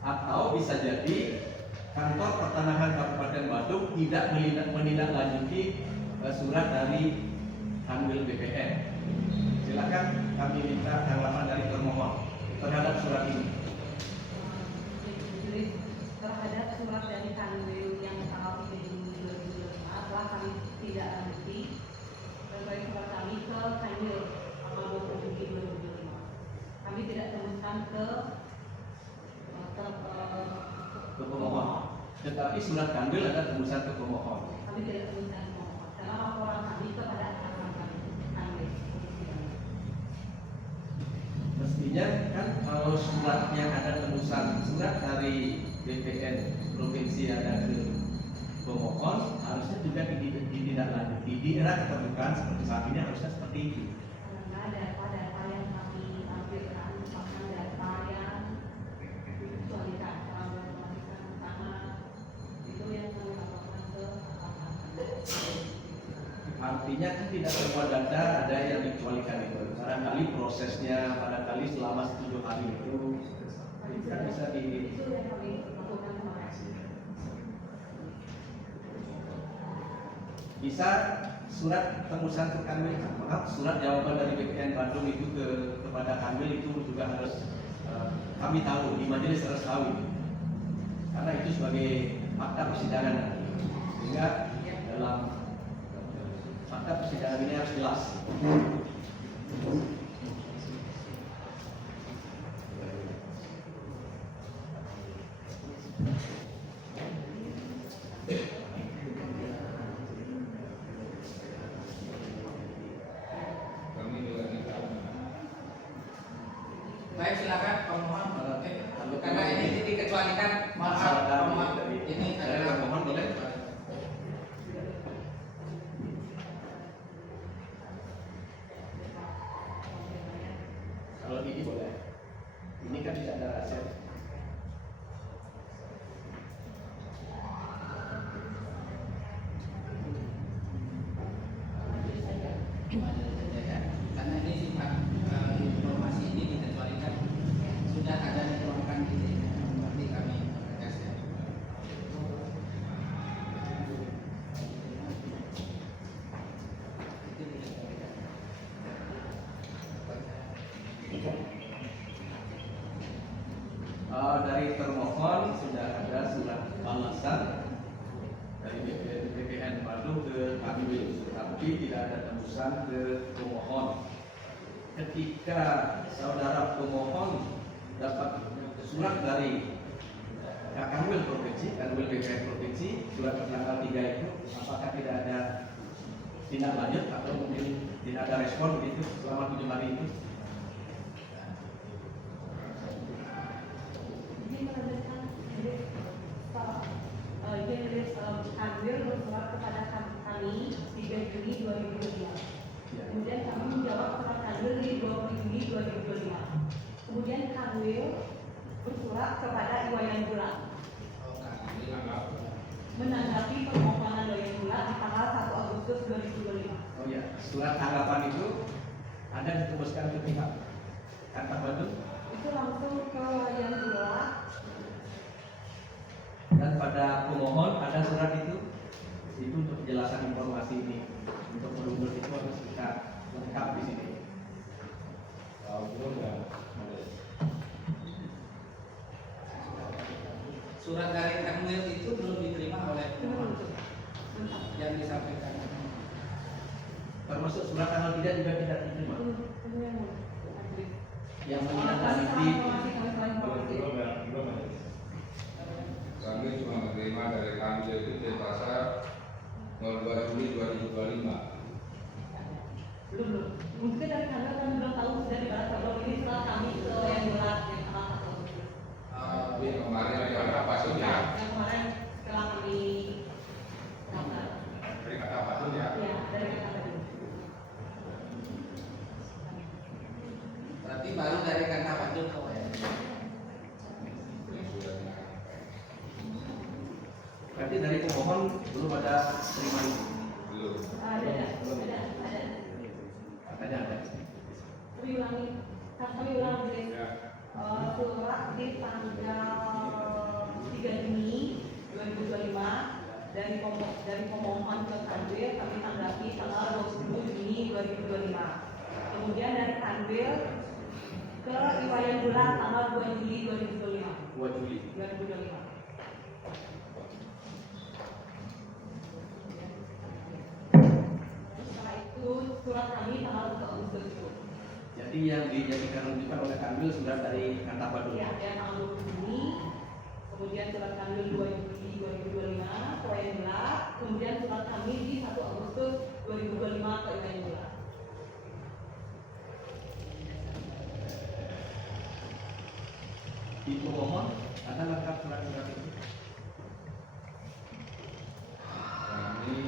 atau bisa jadi Kantor Pertanahan Kabupaten Badung tidak menindaklanjuti surat dari Kanwil BPN. Silakan kami minta tanggapan dari termohon terhadap surat ini. Terhadap surat dari Kanwil yang tanggal 3 Juni 2025 telah kami tidak lanjuti berbagai surat kami ke Kanwil tanggal 20 Juni 2025. Kami tidak tembuskan ke pemohon. Tetapi surat Kanwil ada tembusan ke pemohon. Kami tidak tembuskan ke pemohon karena laporan kami kepada atasan kami Kanwil. Mestinya kan kalau surat yang ada tembusan surat dari BPN provinsi ada ke pemohon harusnya juga ditindaklanjuti di era keterbukaan seperti saat ini harusnya seperti itu. Karena data-data yang kami tampilkan merupakan data yang dikecualikan, kalau melakukan tanah itu yang kami laporkan ke atasan. Artinya kan tidak semua data ada yang dikecualikan itu. Barangkali prosesnya, barangkali selama 7 hari itu kan bisa Itu yang kami lakukan kemarin. bisa surat tembusan ke Kanwil, maaf, surat jawaban dari BPN Bandung itu kepada Kanwil itu juga harus kami tahu, di majelis harus tahu itu. Karena itu sebagai fakta persidangan sehingga dalam fakta persidangan ini harus jelas. Kami juga minta Baik, silakan pemohon. Oke. Karena ini dikecualikan, maaf pemohon. Ini adalah pemohon boleh. Kalau ini boleh. Ini kan tidak ada rahasia. Karena ini sifat informasi ini dikecualikan sudah ada dituangkan di sini, berarti kami tegas ya. Itu dikecualikan. Dari termohon sudah ada surat balasan dari BPN Badung ke Kanwil, tapi tidak ada tembusan ke pemohon. Ketika saudara pemohon dapat surat dari Kanwil Provinsi, Kanwil BPN Provinsi, surat tanggal 3 itu, apakah tidak ada tindak lanjut atau mungkin tidak ada respon begitu selama 7 hari itu? Ini menandakan Jenis Kanwil bersurat kepada kami 3 Juni 2025. Kemudian kami menjawab surat Kanwil di 20 Juni 2025. Kemudian Kanwil bersurat kepada Iwayan Bulan menanggapi permohonan Iwayan Bulan di tanggal 1 Agustus 2025. Oh ya, surat tanggapan itu ada ditembuskan ke pihak Kantah Badung Itu langsung ke Iwayan Bulan. dan pada pemohon ada surat itu untuk penjelasan informasi ini. Untuk menurut itu harus kita lengkap di sini. Surat dari Kanwil itu belum diterima oleh pemohon yang disampaikan. Termasuk surat tanggal 3 juga tidak diterima. Yang menindaklanjuti kami cuma menerima diterima dari Kanwil itu dari pasal 02 Juli 2025. Belum. Mungkin dari kami kan belum tahu sudah dibalas atau belum. Ini setelah kami ke yang bulat yang tanggal 1 Agustus. Kemarin ada apa sih ya? Yang kemarin setelah kami Dari kata apa tuh ya? ya dari kata tadi. Berarti baru dari kata Bandung ke WN. Yang sudah dilakukan. Berarti dari pemohon belum ada terima ini. Belum. Ada. Kami ulangi, Ya. surat di tanggal 3 Juni 2025 dari pemohon ke Kanwil kami tanggapi tanggal 20 Juni 2025. Kemudian dari Kanwil ke Iwayan Bulat tanggal 2 Juli 2025. 2 Juli. 2025. Setelah itu surat kami tanggal 1 Agustus. Jadi yang dijadikan rujukan oleh Kanwil sudah dari Kanta Badung. Ya, dan tanggal 20 Juni, kemudian surat kami 2 Juli 2025 ke Iwayan Bulat, kemudian surat kami di 1 Agustus 2025 ke Iwayan Bulat. Di pemohon ada lengkap surat-surat itu. Kami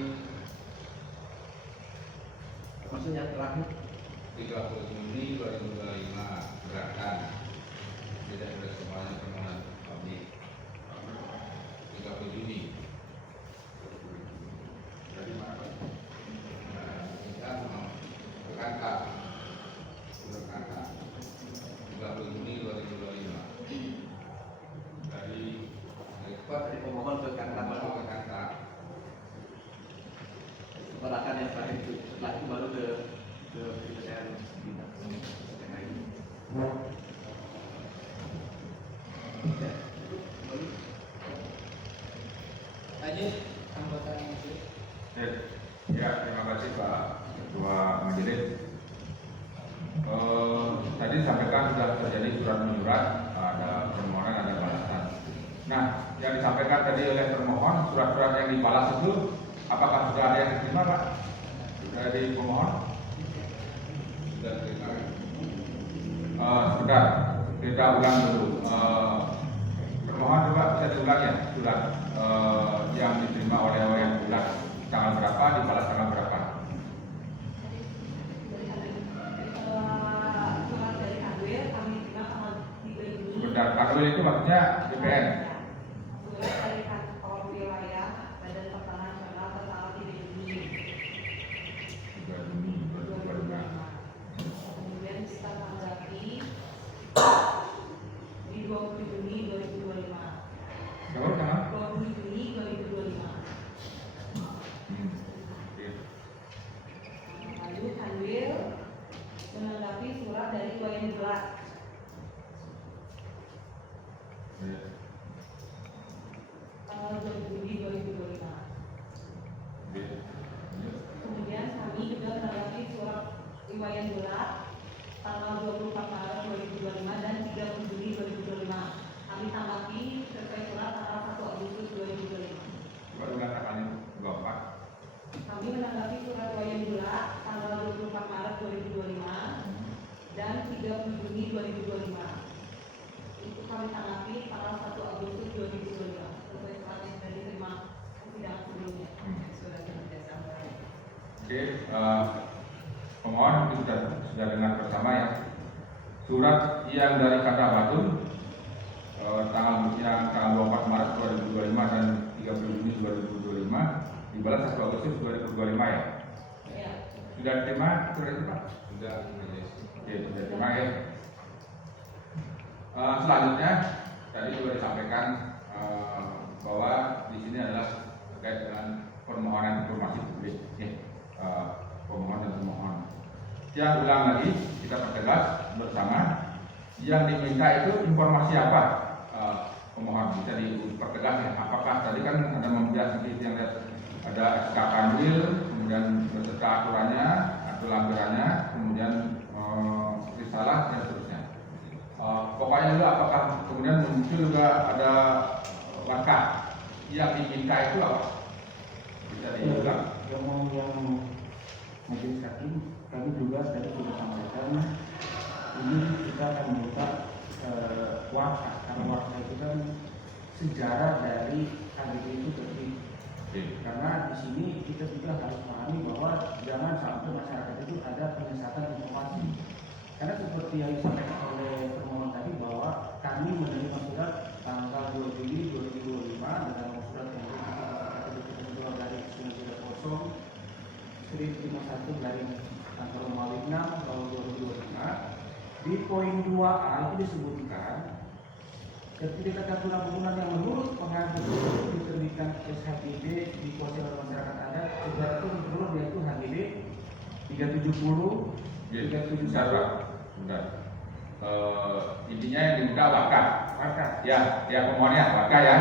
Maksudnya terakhir 30 Juni 2025 gerakan tidak ada semuanya permohonan publik. 30 Juni. Dari mana? Nah, kita mau berangkat. 30 Juni 2025. Dari dari pemohon ke Kanta Badung. ke Kanta. Pergerakan yang terakhir itu. Setelah itu baru ke penyelesaian dinas. Lanjut anggota yang itu. Ya, terima kasih Pak Ketua Majelis. Tadi disampaikan sudah terjadi surat menyurat, ada permohonan, ada balasan. Nah, yang disampaikan tadi oleh termohon, surat-surat yang dibalas itu, apakah sudah ada yang diterima Pak? Dari pemohon? Sudah diterima. Sebentar, kita ulang dulu. Termohon coba bisa diulang ya, surat yang diterima oleh yang bulat tanggal berapa, dibalas tanggal berapa? Surat dari Kanwil kami terima tanggal 3 Juni. Sebentar, Kanwil itu maksudnya BPN. Surat dari kantor wilayah Badan Pertanahan Nasional tanggal 3 Juni 2025. Kemudian kita tanggapi di 20 Juni 2025. Jawab jangan. 20 Juni 2025. Lalu Kanwil menanggapi surat dari Iwayan Bulat tanggal 2 Juli 2025. Kemudian kami juga menanggapi surat Iwayan Bulat tanggal 24 Maret 2025 dan 30 Juli 2025. Kami tanggapi sesuai surat tanggal 1 Agustus 2025. Coba ulang tanggalnya 24. Kami menanggapi surat Iwayan Bulat tanggal 24 Maret 2025 dan 30 Juni 2025. Itu kami tanggapi tanggal 1 Agustus 2025 sesuai surat yang sudah diterima persidangan sebelumnya. Sudah disampaikan. Oke, pemohon mungkin sudah dengar bersama ya. Surat yang dari Kanta Badung tanggal 24 Maret 2025 dan 30 Juni 2025 dibalas 1 Agustus 2025 ya. Ya. Sudah diterima surat itu Pak? Sudah, Majelis. Oke, sudah diterima ya. Selanjutnya tadi juga disampaikan bahwa di sini adalah terkait dengan permohonan informasi publik. Pemohon dan pemohon. Yang ulang lagi kita pertegas bersama, yang diminta itu informasi apa? Pemohon bisa dipertegas ya. Apakah tadi kan ada membahas seperti yang lihat ada SK Kanwil, kemudian beserta aturannya, atau lampirannya, kemudian risalah dan seterusnya. Pokoknya juga apakah kemudian muncul juga ada langkah yang diminta itu apa? Bisa diulang. Yang majelis hakim kami juga tadi sudah sampaikan, ini kita akan minta warka, karena warka itu kan sejarah dari HGB itu terjadi. Karena di sini kita juga harus pahami bahwa jangan sampai masyarakat itu ada penyesatan informasi. Karena seperti yang disampaikan oleh permohonan tadi bahwa kami menerima surat tanggal 2 Juli 2025 dengan surat yang kedua dari 930 1051 dari kantor Romawi 6 tahun 2025. Di poin 2A itu disebutkan ketika ketentuan bangunan yang menurut pengatur diterbitkan SHGB dikuasai oleh masyarakat adat, sejarah itu menurut yaitu HGB 370 Bentar. Intinya yang diminta warga. Ya pemohonnya warga ya.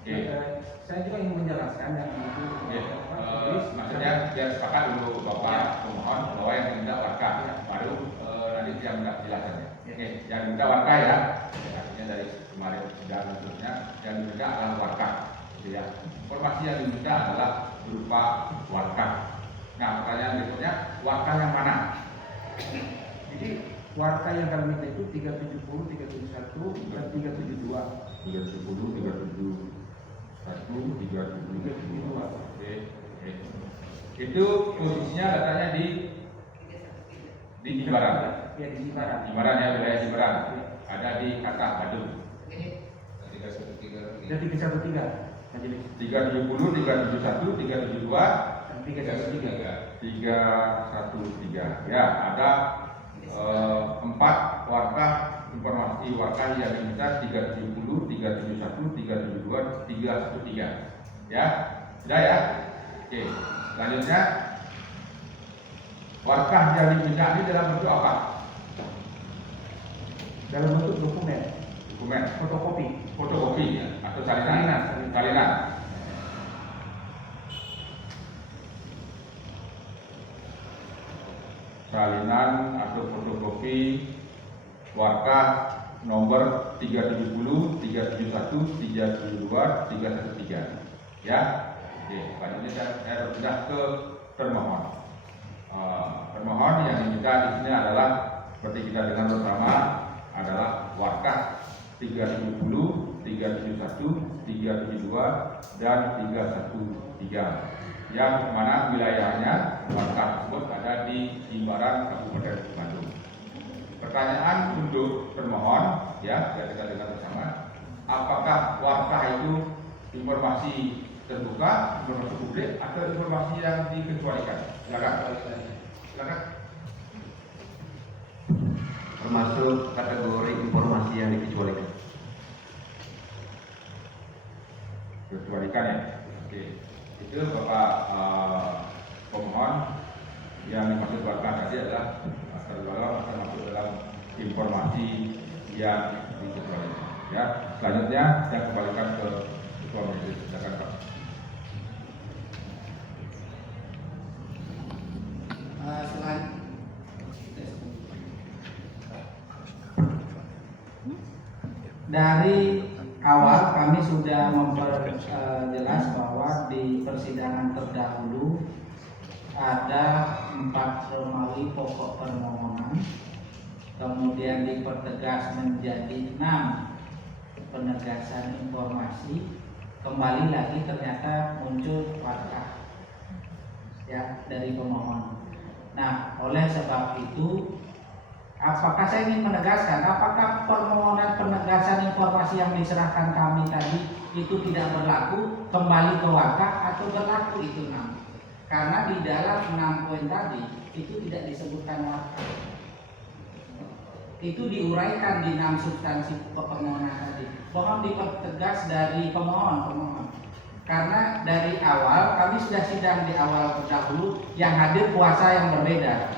Oke. Saya juga ingin menjelaskan yang itu. Maksudnya biar sepakat dulu Bapak pemohon bahwa yang diminta warga, baru nanti yang minta penjelasannya. Oke, yang diminta warga ya. Artinya dari kemarin sidang sebelumnya yang diminta adalah warga. Ya. Informasi yang diminta adalah berupa warga. Nah, pertanyaan berikutnya, warga yang mana? Jadi warka yang kami minta itu 370, 371, dan 372. 370, 371, 372. Oke. Itu posisinya datanya di Jimbaran. Ya, di Jimbaran. Jimbaran ya, wilayah Jimbaran. Ada di Kata Badung. 313 majelis. 370, 371, 372, Dan 313. 313. Ya, ada 4 warga informasi warga yang diminta 370, 371, 372, 313. Ya, sudah ya. Oke, selanjutnya warga yang diminta ini dalam bentuk apa? Dalam bentuk dokumen, Fotokopi ya, atau salinan. Salinan atau fotokopi warga nomor 370, 371, 372, 313. Ya. Oke, selanjutnya saya berpindah ke termohon. Termohon yang diminta di sini adalah seperti kita dengar bersama adalah warga 370, 371, 372, dan 313 yang mana wilayahnya warga tersebut ada di Jimbaran, Kabupaten Bandung. Pertanyaan untuk termohon, ya kita dengar bersama, apakah warga itu informasi terbuka, informasi publik, atau informasi yang dikecualikan? Silakan. Termasuk kategori informasi yang dikecualikan. Kecualikan ya. Oke. Itu Bapak pemohon yang dimaksud warga tadi adalah termasuk dalam informasi yang dikecualikan. Ya. Selanjutnya saya kembalikan ke Ketua Majelis. Silakan Pak. Dari awal kami sudah memperjelas bahwa di persidangan terdahulu ada 4 Romawi pokok permohonan, kemudian dipertegas menjadi 6 penegasan informasi, kembali lagi ternyata muncul warga ya dari pemohon. Nah, oleh sebab itu, apakah saya ingin menegaskan, apakah permohonan penegasan informasi yang diserahkan kami tadi itu tidak berlaku kembali ke warga atau berlaku itu 6? Karena di dalam 6 poin tadi itu tidak disebutkan warga. Itu diuraikan di 6 substansi permohonan tadi. Mohon dipertegas dari pemohon. Karena dari awal kami sudah sidang di awal terdahulu yang hadir kuasa yang berbeda.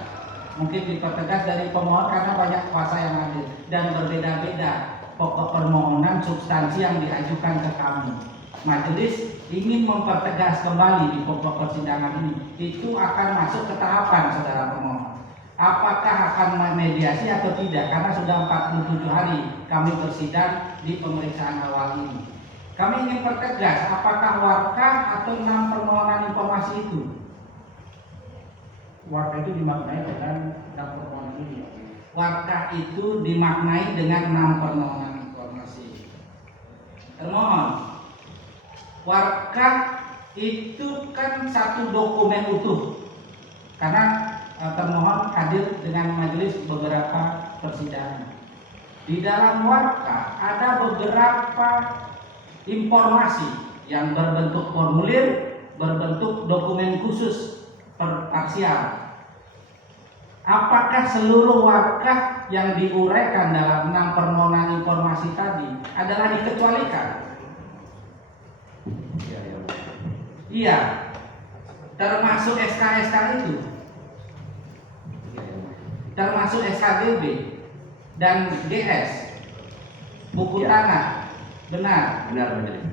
Mungkin dipertegas dari pemohon karena banyak kuasa yang hadir dan berbeda-beda pokok permohonan substansi yang diajukan ke kami. Majelis ingin mempertegas kembali di pokok persidangan ini, itu akan masuk ke tahapan saudara pemohon. Apakah akan mediasi atau tidak? Karena sudah 47 hari kami bersidang di pemeriksaan awal ini. Kami ingin pertegas apakah warkah atau 6 permohonan informasi itu. Warkah itu dimaknai dengan 6 permohonan ini. Warkah itu dimaknai dengan 6 permohonan informasi. Termohon, warkah itu kan satu dokumen utuh, karena termohon hadir dengan majelis beberapa persidangan. Di dalam warkah ada beberapa informasi yang berbentuk formulir, berbentuk dokumen khusus parsial. Apakah seluruh warkah yang diuraikan dalam 6 permohonan informasi tadi adalah dikecualikan? Iya, termasuk SK-SK itu, termasuk SKGB dan GS, buku tanah, benar. Benar, majelis.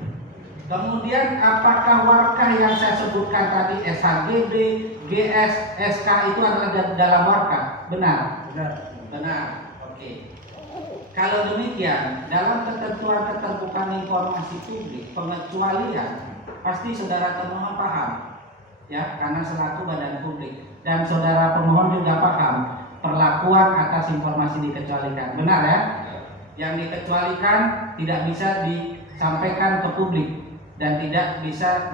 Kemudian apakah warkah yang saya sebutkan tadi SHGB, GS, SK itu adalah dalam warkah? Benar? Benar. Benar. Oke. Kalau demikian, dalam ketentuan keterbukaan informasi publik, pengecualian pasti saudara termohon paham, ya, karena selaku badan publik, dan saudara pemohon juga paham perlakuan atas informasi dikecualikan. Benar ya? Yang dikecualikan tidak bisa disampaikan ke publik dan tidak bisa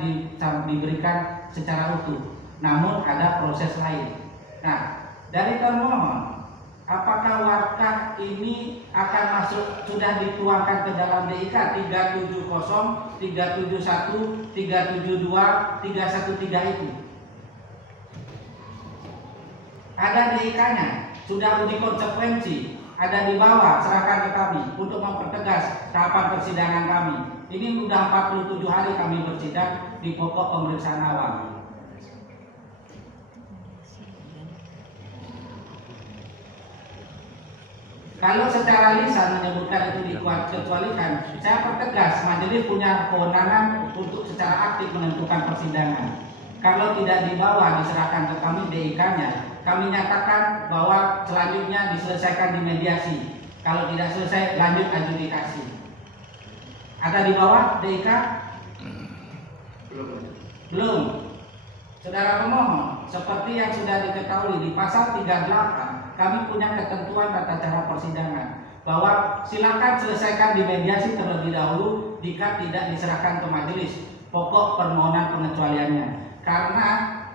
diberikan secara utuh, namun ada proses lain. Nah, dari termohon, apakah warkah ini akan masuk, sudah dituangkan ke dalam DIK 370, 371, 372, 313 itu? Ada DIK-nya, sudah uji konsekuensi, ada di bawah, serahkan ke kami untuk mempertegas tahapan persidangan kami. Ini sudah 47 hari kami bersidang di pokok pemeriksaan awal. Kalau secara lisan menyebutkan itu dikecualikan, saya pertegas majelis punya kewenangan untuk secara aktif menentukan persidangan. Kalau tidak dibawa diserahkan ke kami DIK-nya, kami nyatakan bahwa selanjutnya diselesaikan di mediasi. Kalau tidak selesai, lanjut adjudikasi. Ada di bawah DIK? Belum. Saudara pemohon, seperti yang sudah diketahui di pasal 38, kami punya ketentuan tata cara persidangan bahwa silakan selesaikan di mediasi terlebih dahulu jika tidak diserahkan ke majelis pokok permohonan pengecualiannya. Karena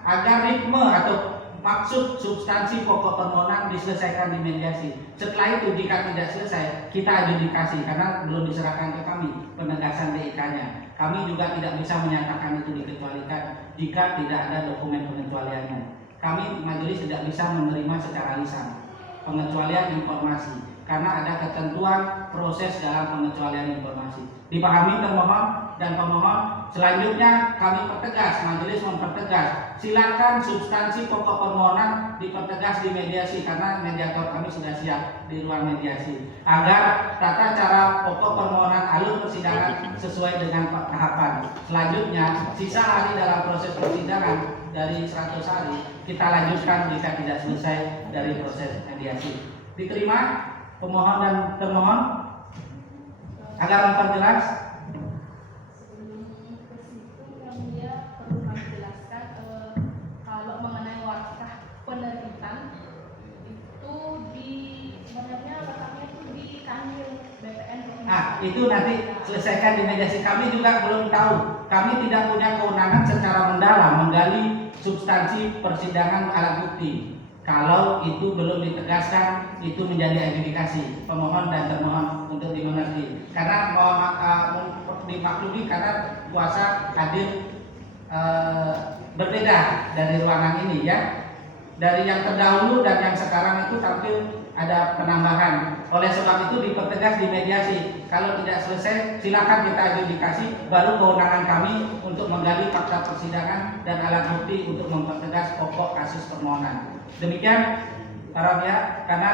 agar ritme atau maksud substansi pokok permohonan diselesaikan di mediasi. Setelah itu jika tidak selesai, kita adjudikasi karena belum diserahkan ke kami penegasan DIK-nya. Kami juga tidak bisa menyatakan itu dikecualikan jika tidak ada dokumen pengecualiannya. Kami majelis tidak bisa menerima secara lisan pengecualian informasi karena ada ketentuan proses dalam pengecualian informasi. Dipahami termohon dan pemohon. Selanjutnya kami pertegas, majelis mempertegas, silakan substansi pokok permohonan dipertegas di mediasi karena mediator kami sudah siap di ruang mediasi agar tata cara pokok permohonan alur persidangan sesuai dengan tahapan. Selanjutnya sisa hari dalam proses persidangan dari 100 hari kita lanjutkan jika tidak selesai dari proses mediasi. Diterima pemohon dan termohon agar memperjelas. Sebelum ke situ kami perlu menjelaskan kalau mengenai warkah penerbitan itu sebenarnya letaknya itu di Kanwil BPN Provinsi. Itu nanti selesaikan di mediasi. Kami juga belum tahu. Kami tidak punya kewenangan secara mendalam menggali substansi persidangan alat bukti. Kalau itu belum ditegaskan, itu menjadi adjudikasi pemohon dan termohon untuk dimengerti. Karena dimaklumi karena kuasa hadir berbeda dari ruangan ini ya. Dari yang terdahulu dan yang sekarang itu tampil ada penambahan. Oleh sebab itu dipertegas di mediasi. Kalau tidak selesai, silakan kita adjudikasi. Baru kewenangan kami untuk menggali fakta persidangan dan alat bukti untuk mempertegas pokok kasus permohonan. Demikian para pihak, karena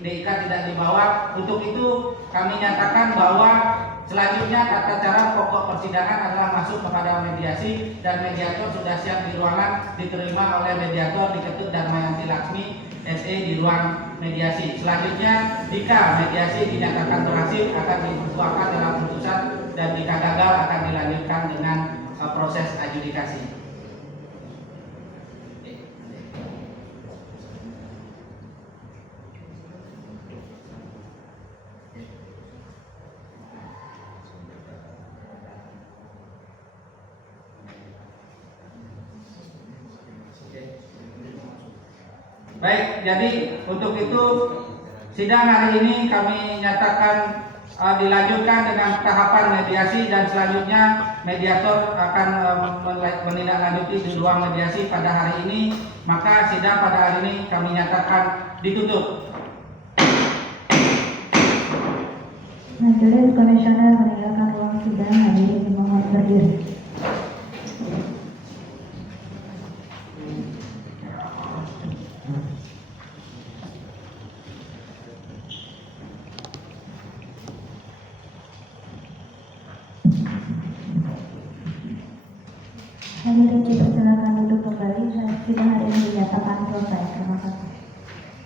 DIK tidak dibawa. Untuk itu kami nyatakan bahwa selanjutnya tata cara pokok persidangan adalah masuk kepada mediasi dan mediator sudah siap di ruangan, diterima oleh mediator Diketut Darmayanti Laksmi SE di ruang mediasi. Selanjutnya jika mediasi dinyatakan berhasil akan dituangkan dalam putusan dan jika gagal akan dilanjutkan dengan proses adjudikasi. Baik, jadi untuk itu sidang hari ini kami nyatakan dilanjutkan dengan tahapan mediasi dan selanjutnya mediator akan menindaklanjuti di ruang mediasi pada hari ini. Maka sidang pada hari ini kami nyatakan ditutup. Majelis komisioner meninggalkan ruang sidang, hadirin dimohon berdiri. Hadirin dipersilakan